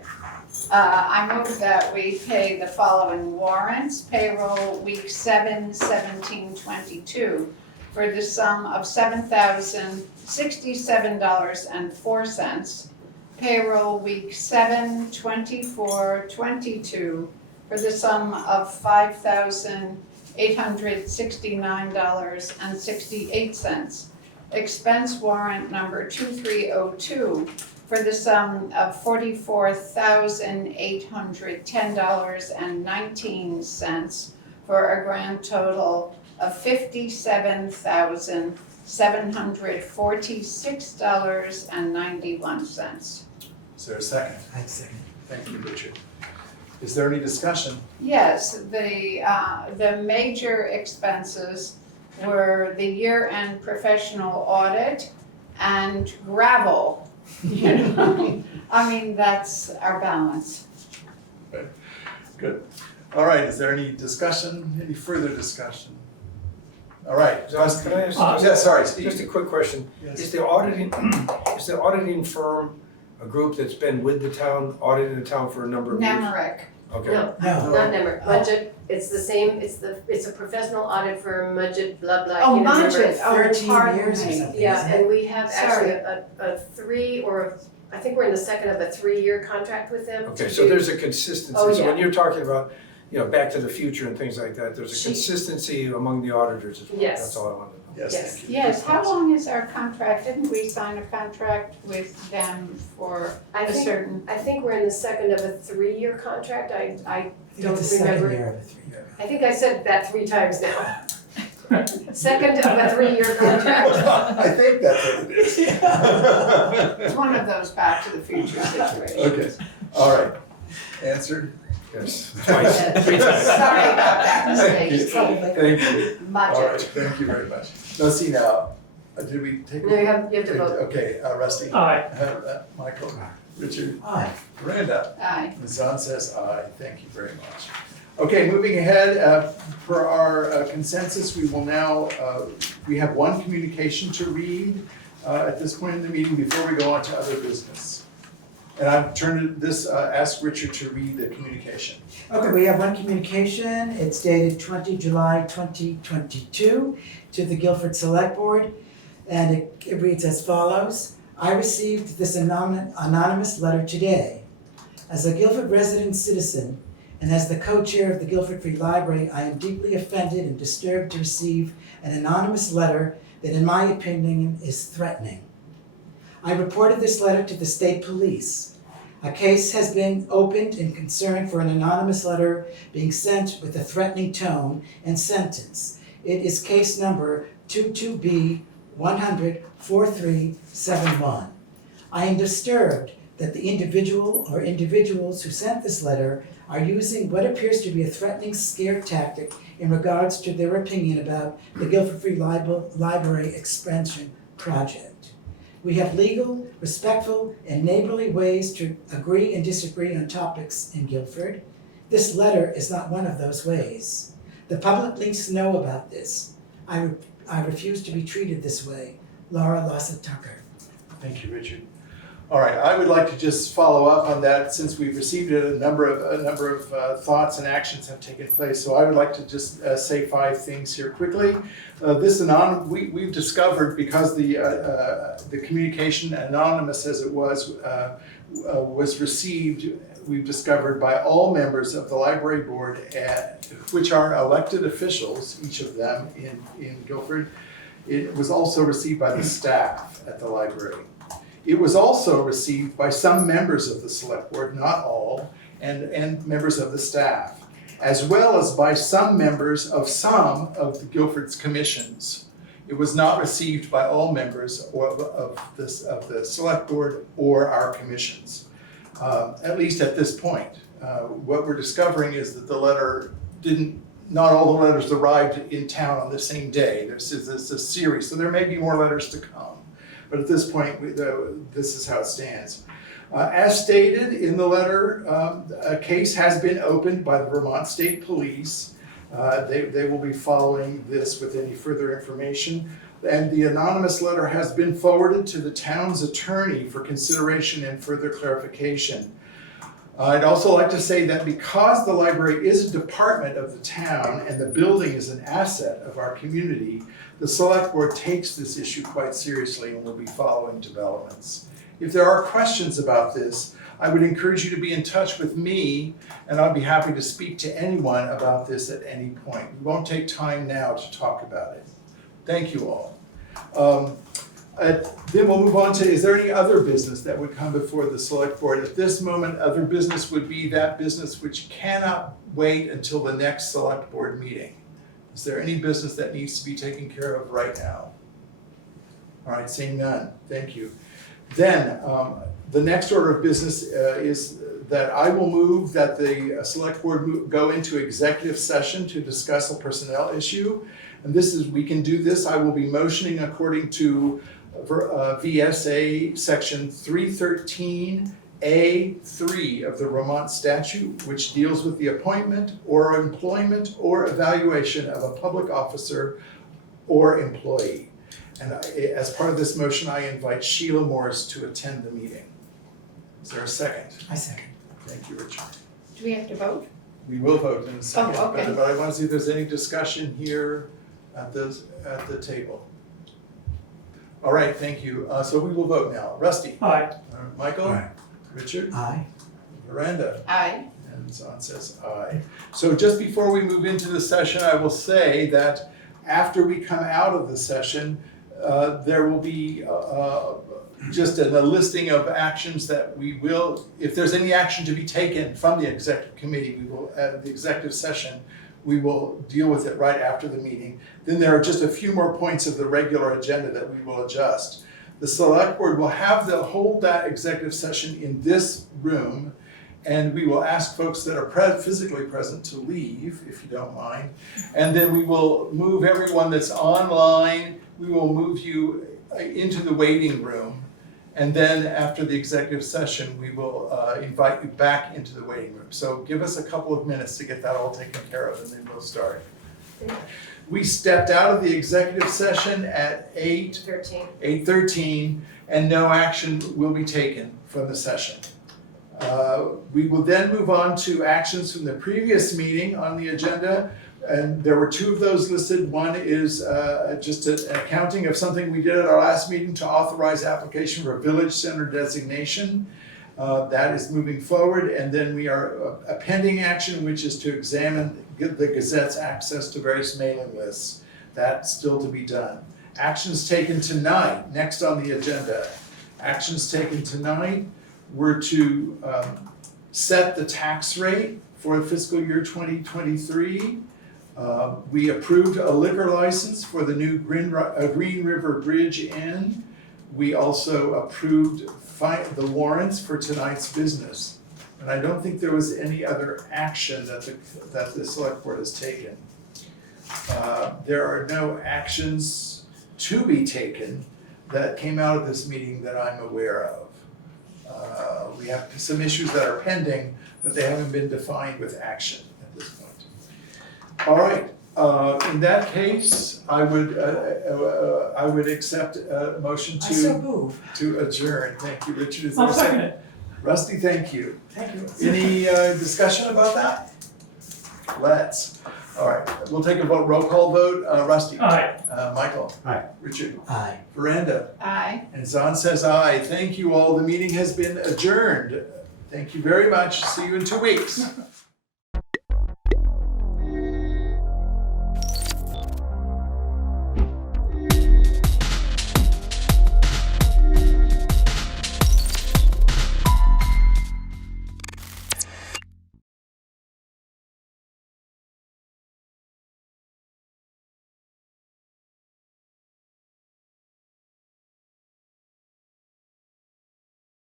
I move that we pay the following warrants. Payroll week 7, 1722 for the sum of $7,067.04. Payroll week 7, 2422 for the sum of $5,869.68. Expense warrant number 2302 for the sum of $44,810.19 for a grand total of $57,746.91. Is there a second? I'd second. Thank you, Richard. Is there any discussion? Yes, the major expenses were the year-end professional audit and gravel. You know, I mean, that's our balance. Good. All right, is there any discussion, any further discussion? All right. Can I ask Yeah, sorry, Steve. just a quick question? Yes. Is the auditing firm a group that's been with the town, auditing the town for a number of years? Nemrick. Okay. No, No. not number, budget, it's the same, it's a professional audit firm, budget, blah, blah. Oh, you know, remember budget. it? Oh, 13 pardon years or me. something, Yeah, isn't and it? we have actually a 3 or, I think we're in the second of a 3-year contract with them. Okay, to so do- there's a consistency. Oh, So when yeah. you're talking about, Back to the Future and things like that, there's a She- consistency among the auditors as well. Yes. That's all I wanted to know. Yes, Yes. thank you. Yes, how long is our contract? Didn't we sign a contract with them for I a think, certain? I think we're in the second of a 3-year contract, I I think don't it's the second remember. year of a 3-year. I think I said that 3 times now. Second of a 3-year contract. I think that's what it is. It's one of those Back to the Future situations. Okay, all right. Answered? Yes. Twice, 3 times. Sorry about that Thank you. mistake. Probably. Thank you. All right, Budget. thank you very much. Now, see now, did we take? No, you have to vote. Okay, Rusty. Aye. Michael, Richard, Aye. Miranda. Aye. Ms. Zahn says aye. Thank you very much. Okay, moving ahead, for our consensus, we will now, we have one communication to read at this point in the meeting before we go on to other business. And I've turned this, ask Richard to read the communication. Okay, we have one communication. It's dated 20 July 2022 to the Guilford Selectboard, and it reads as follows. I received this anonymous letter today. As a Guilford resident citizen and as the co-chair of the Guilford Free Library, I am deeply offended and disturbed to receive an anonymous letter that in my opinion is threatening. I reported this letter to the state police. A case has been opened in concern for an anonymous letter being sent with a threatening tone and sentence. It is case number 22B-100-4371. I am disturbed that the individual or individuals who sent this letter are using what appears to be a threatening scare tactic in regards to their opinion about the Guilford Free Library expansion project. We have legal, respectful, and neighborly ways to agree and disagree on topics in Guilford. This letter is not one of those ways. The public needs to know about this. I refuse to be treated this way. Laura Lawson Tucker. Thank you, Richard. All right, I would like to just follow up on that since we've received it. A number of thoughts and actions have taken place. So I would like to just say 5 things here quickly. We've discovered, because the communication, anonymous as it was received, we've discovered by all members of the library board, which are elected officials, each of them in Guilford. It was also received by the staff at the library. It was also received by some members of the select board, not all, and members of the staff, as well as by some members of the Guilford's commissions. It was not received by all members of the select board or our commissions, at least at this point. What we're discovering is that not all the letters arrived in town on the same day. This is a series, so there may be more letters to come. But at this point, this is how it stands. As stated in the letter, a case has been opened by the Vermont State Police. They will be following this with any further information. And the anonymous letter has been forwarded to the town's attorney for consideration and further clarification. I'd also like to say that because the library is a department of the town and the building is an asset of our community, the select board takes this issue quite seriously and will be following developments. If there are questions about this, I would encourage you to be in touch with me, and I'd be happy to speak to anyone about this at any point. We won't take time now to talk about it. Thank you all. Then we'll move on to, is there any other business that would come before the select board? At this moment, other business would be that business which cannot wait until the next select board meeting. Is there any business that needs to be taken care of right now? All right, seeing none, thank you. Then, the next order of business is that I will move that the select board go into executive session to discuss a personnel issue. And this is, we can do this, I will be motioning according to V.S.A. section 313A3 of the Vermont statute, which deals with the appointment or employment or evaluation of a public officer or employee. And as part of this motion, I invite Sheila Morris to attend the meeting. Is there a second? I second. Thank you, Richard. Do we have to vote? We will vote in a second, Oh, okay. but I want to see if there's any discussion here at the table. All right, thank you. So we will vote now. Rusty? Aye. Michael? Aye. Richard? Aye. Miranda? Aye. And Zon says aye. So just before we move into the session, I will say that after we come out of the session, there will be just a listing of actions that we will, if there's any action to be taken from the executive committee, we will, at the executive session, we will deal with it right after the meeting. Then there are just a few more points of the regular agenda that we will adjust. The select board will hold that executive session in this room, and we will ask folks that are physically present to leave, if you don't mind. And then we will move everyone that's online, we will move you into the waiting room. And then after the executive session, we will invite you back into the waiting room. So give us a couple of minutes to get that all taken care of, and then we'll start. We stepped out of the executive session at 8:13, and no action will be taken from the session. We will then move on to actions from the previous meeting on the agenda. And there were two of those listed. One is just an accounting of something we did at our last meeting to authorize application for village center designation. That is moving forward. And then we are a pending action, which is to examine the Gazette's access to various mailing lists. That's still to be done. Actions taken tonight, next on the agenda. Actions taken tonight were to set the tax rate for fiscal year 2023. We approved a liquor license for the new Green River Bridge Inn. We also approved the warrants for tonight's business. And I don't think there was any other action that the select board has taken. There are no actions to be taken that came out of this meeting that I'm aware of. We have some issues that are pending, but they haven't been defined with action at this point. All right, in that case, I would accept a motion I so move. to adjourn. Thank you, Richard. Is there I'll a second it. Rusty, thank you. Thank you. Any discussion about that? Let's. All right, we'll take a roll call vote. Rusty. Aye. Michael. Aye. Richard. Aye. Miranda. Aye. And Zon says aye. Thank you all. The meeting has been adjourned. Thank you very much. See you in 2 weeks.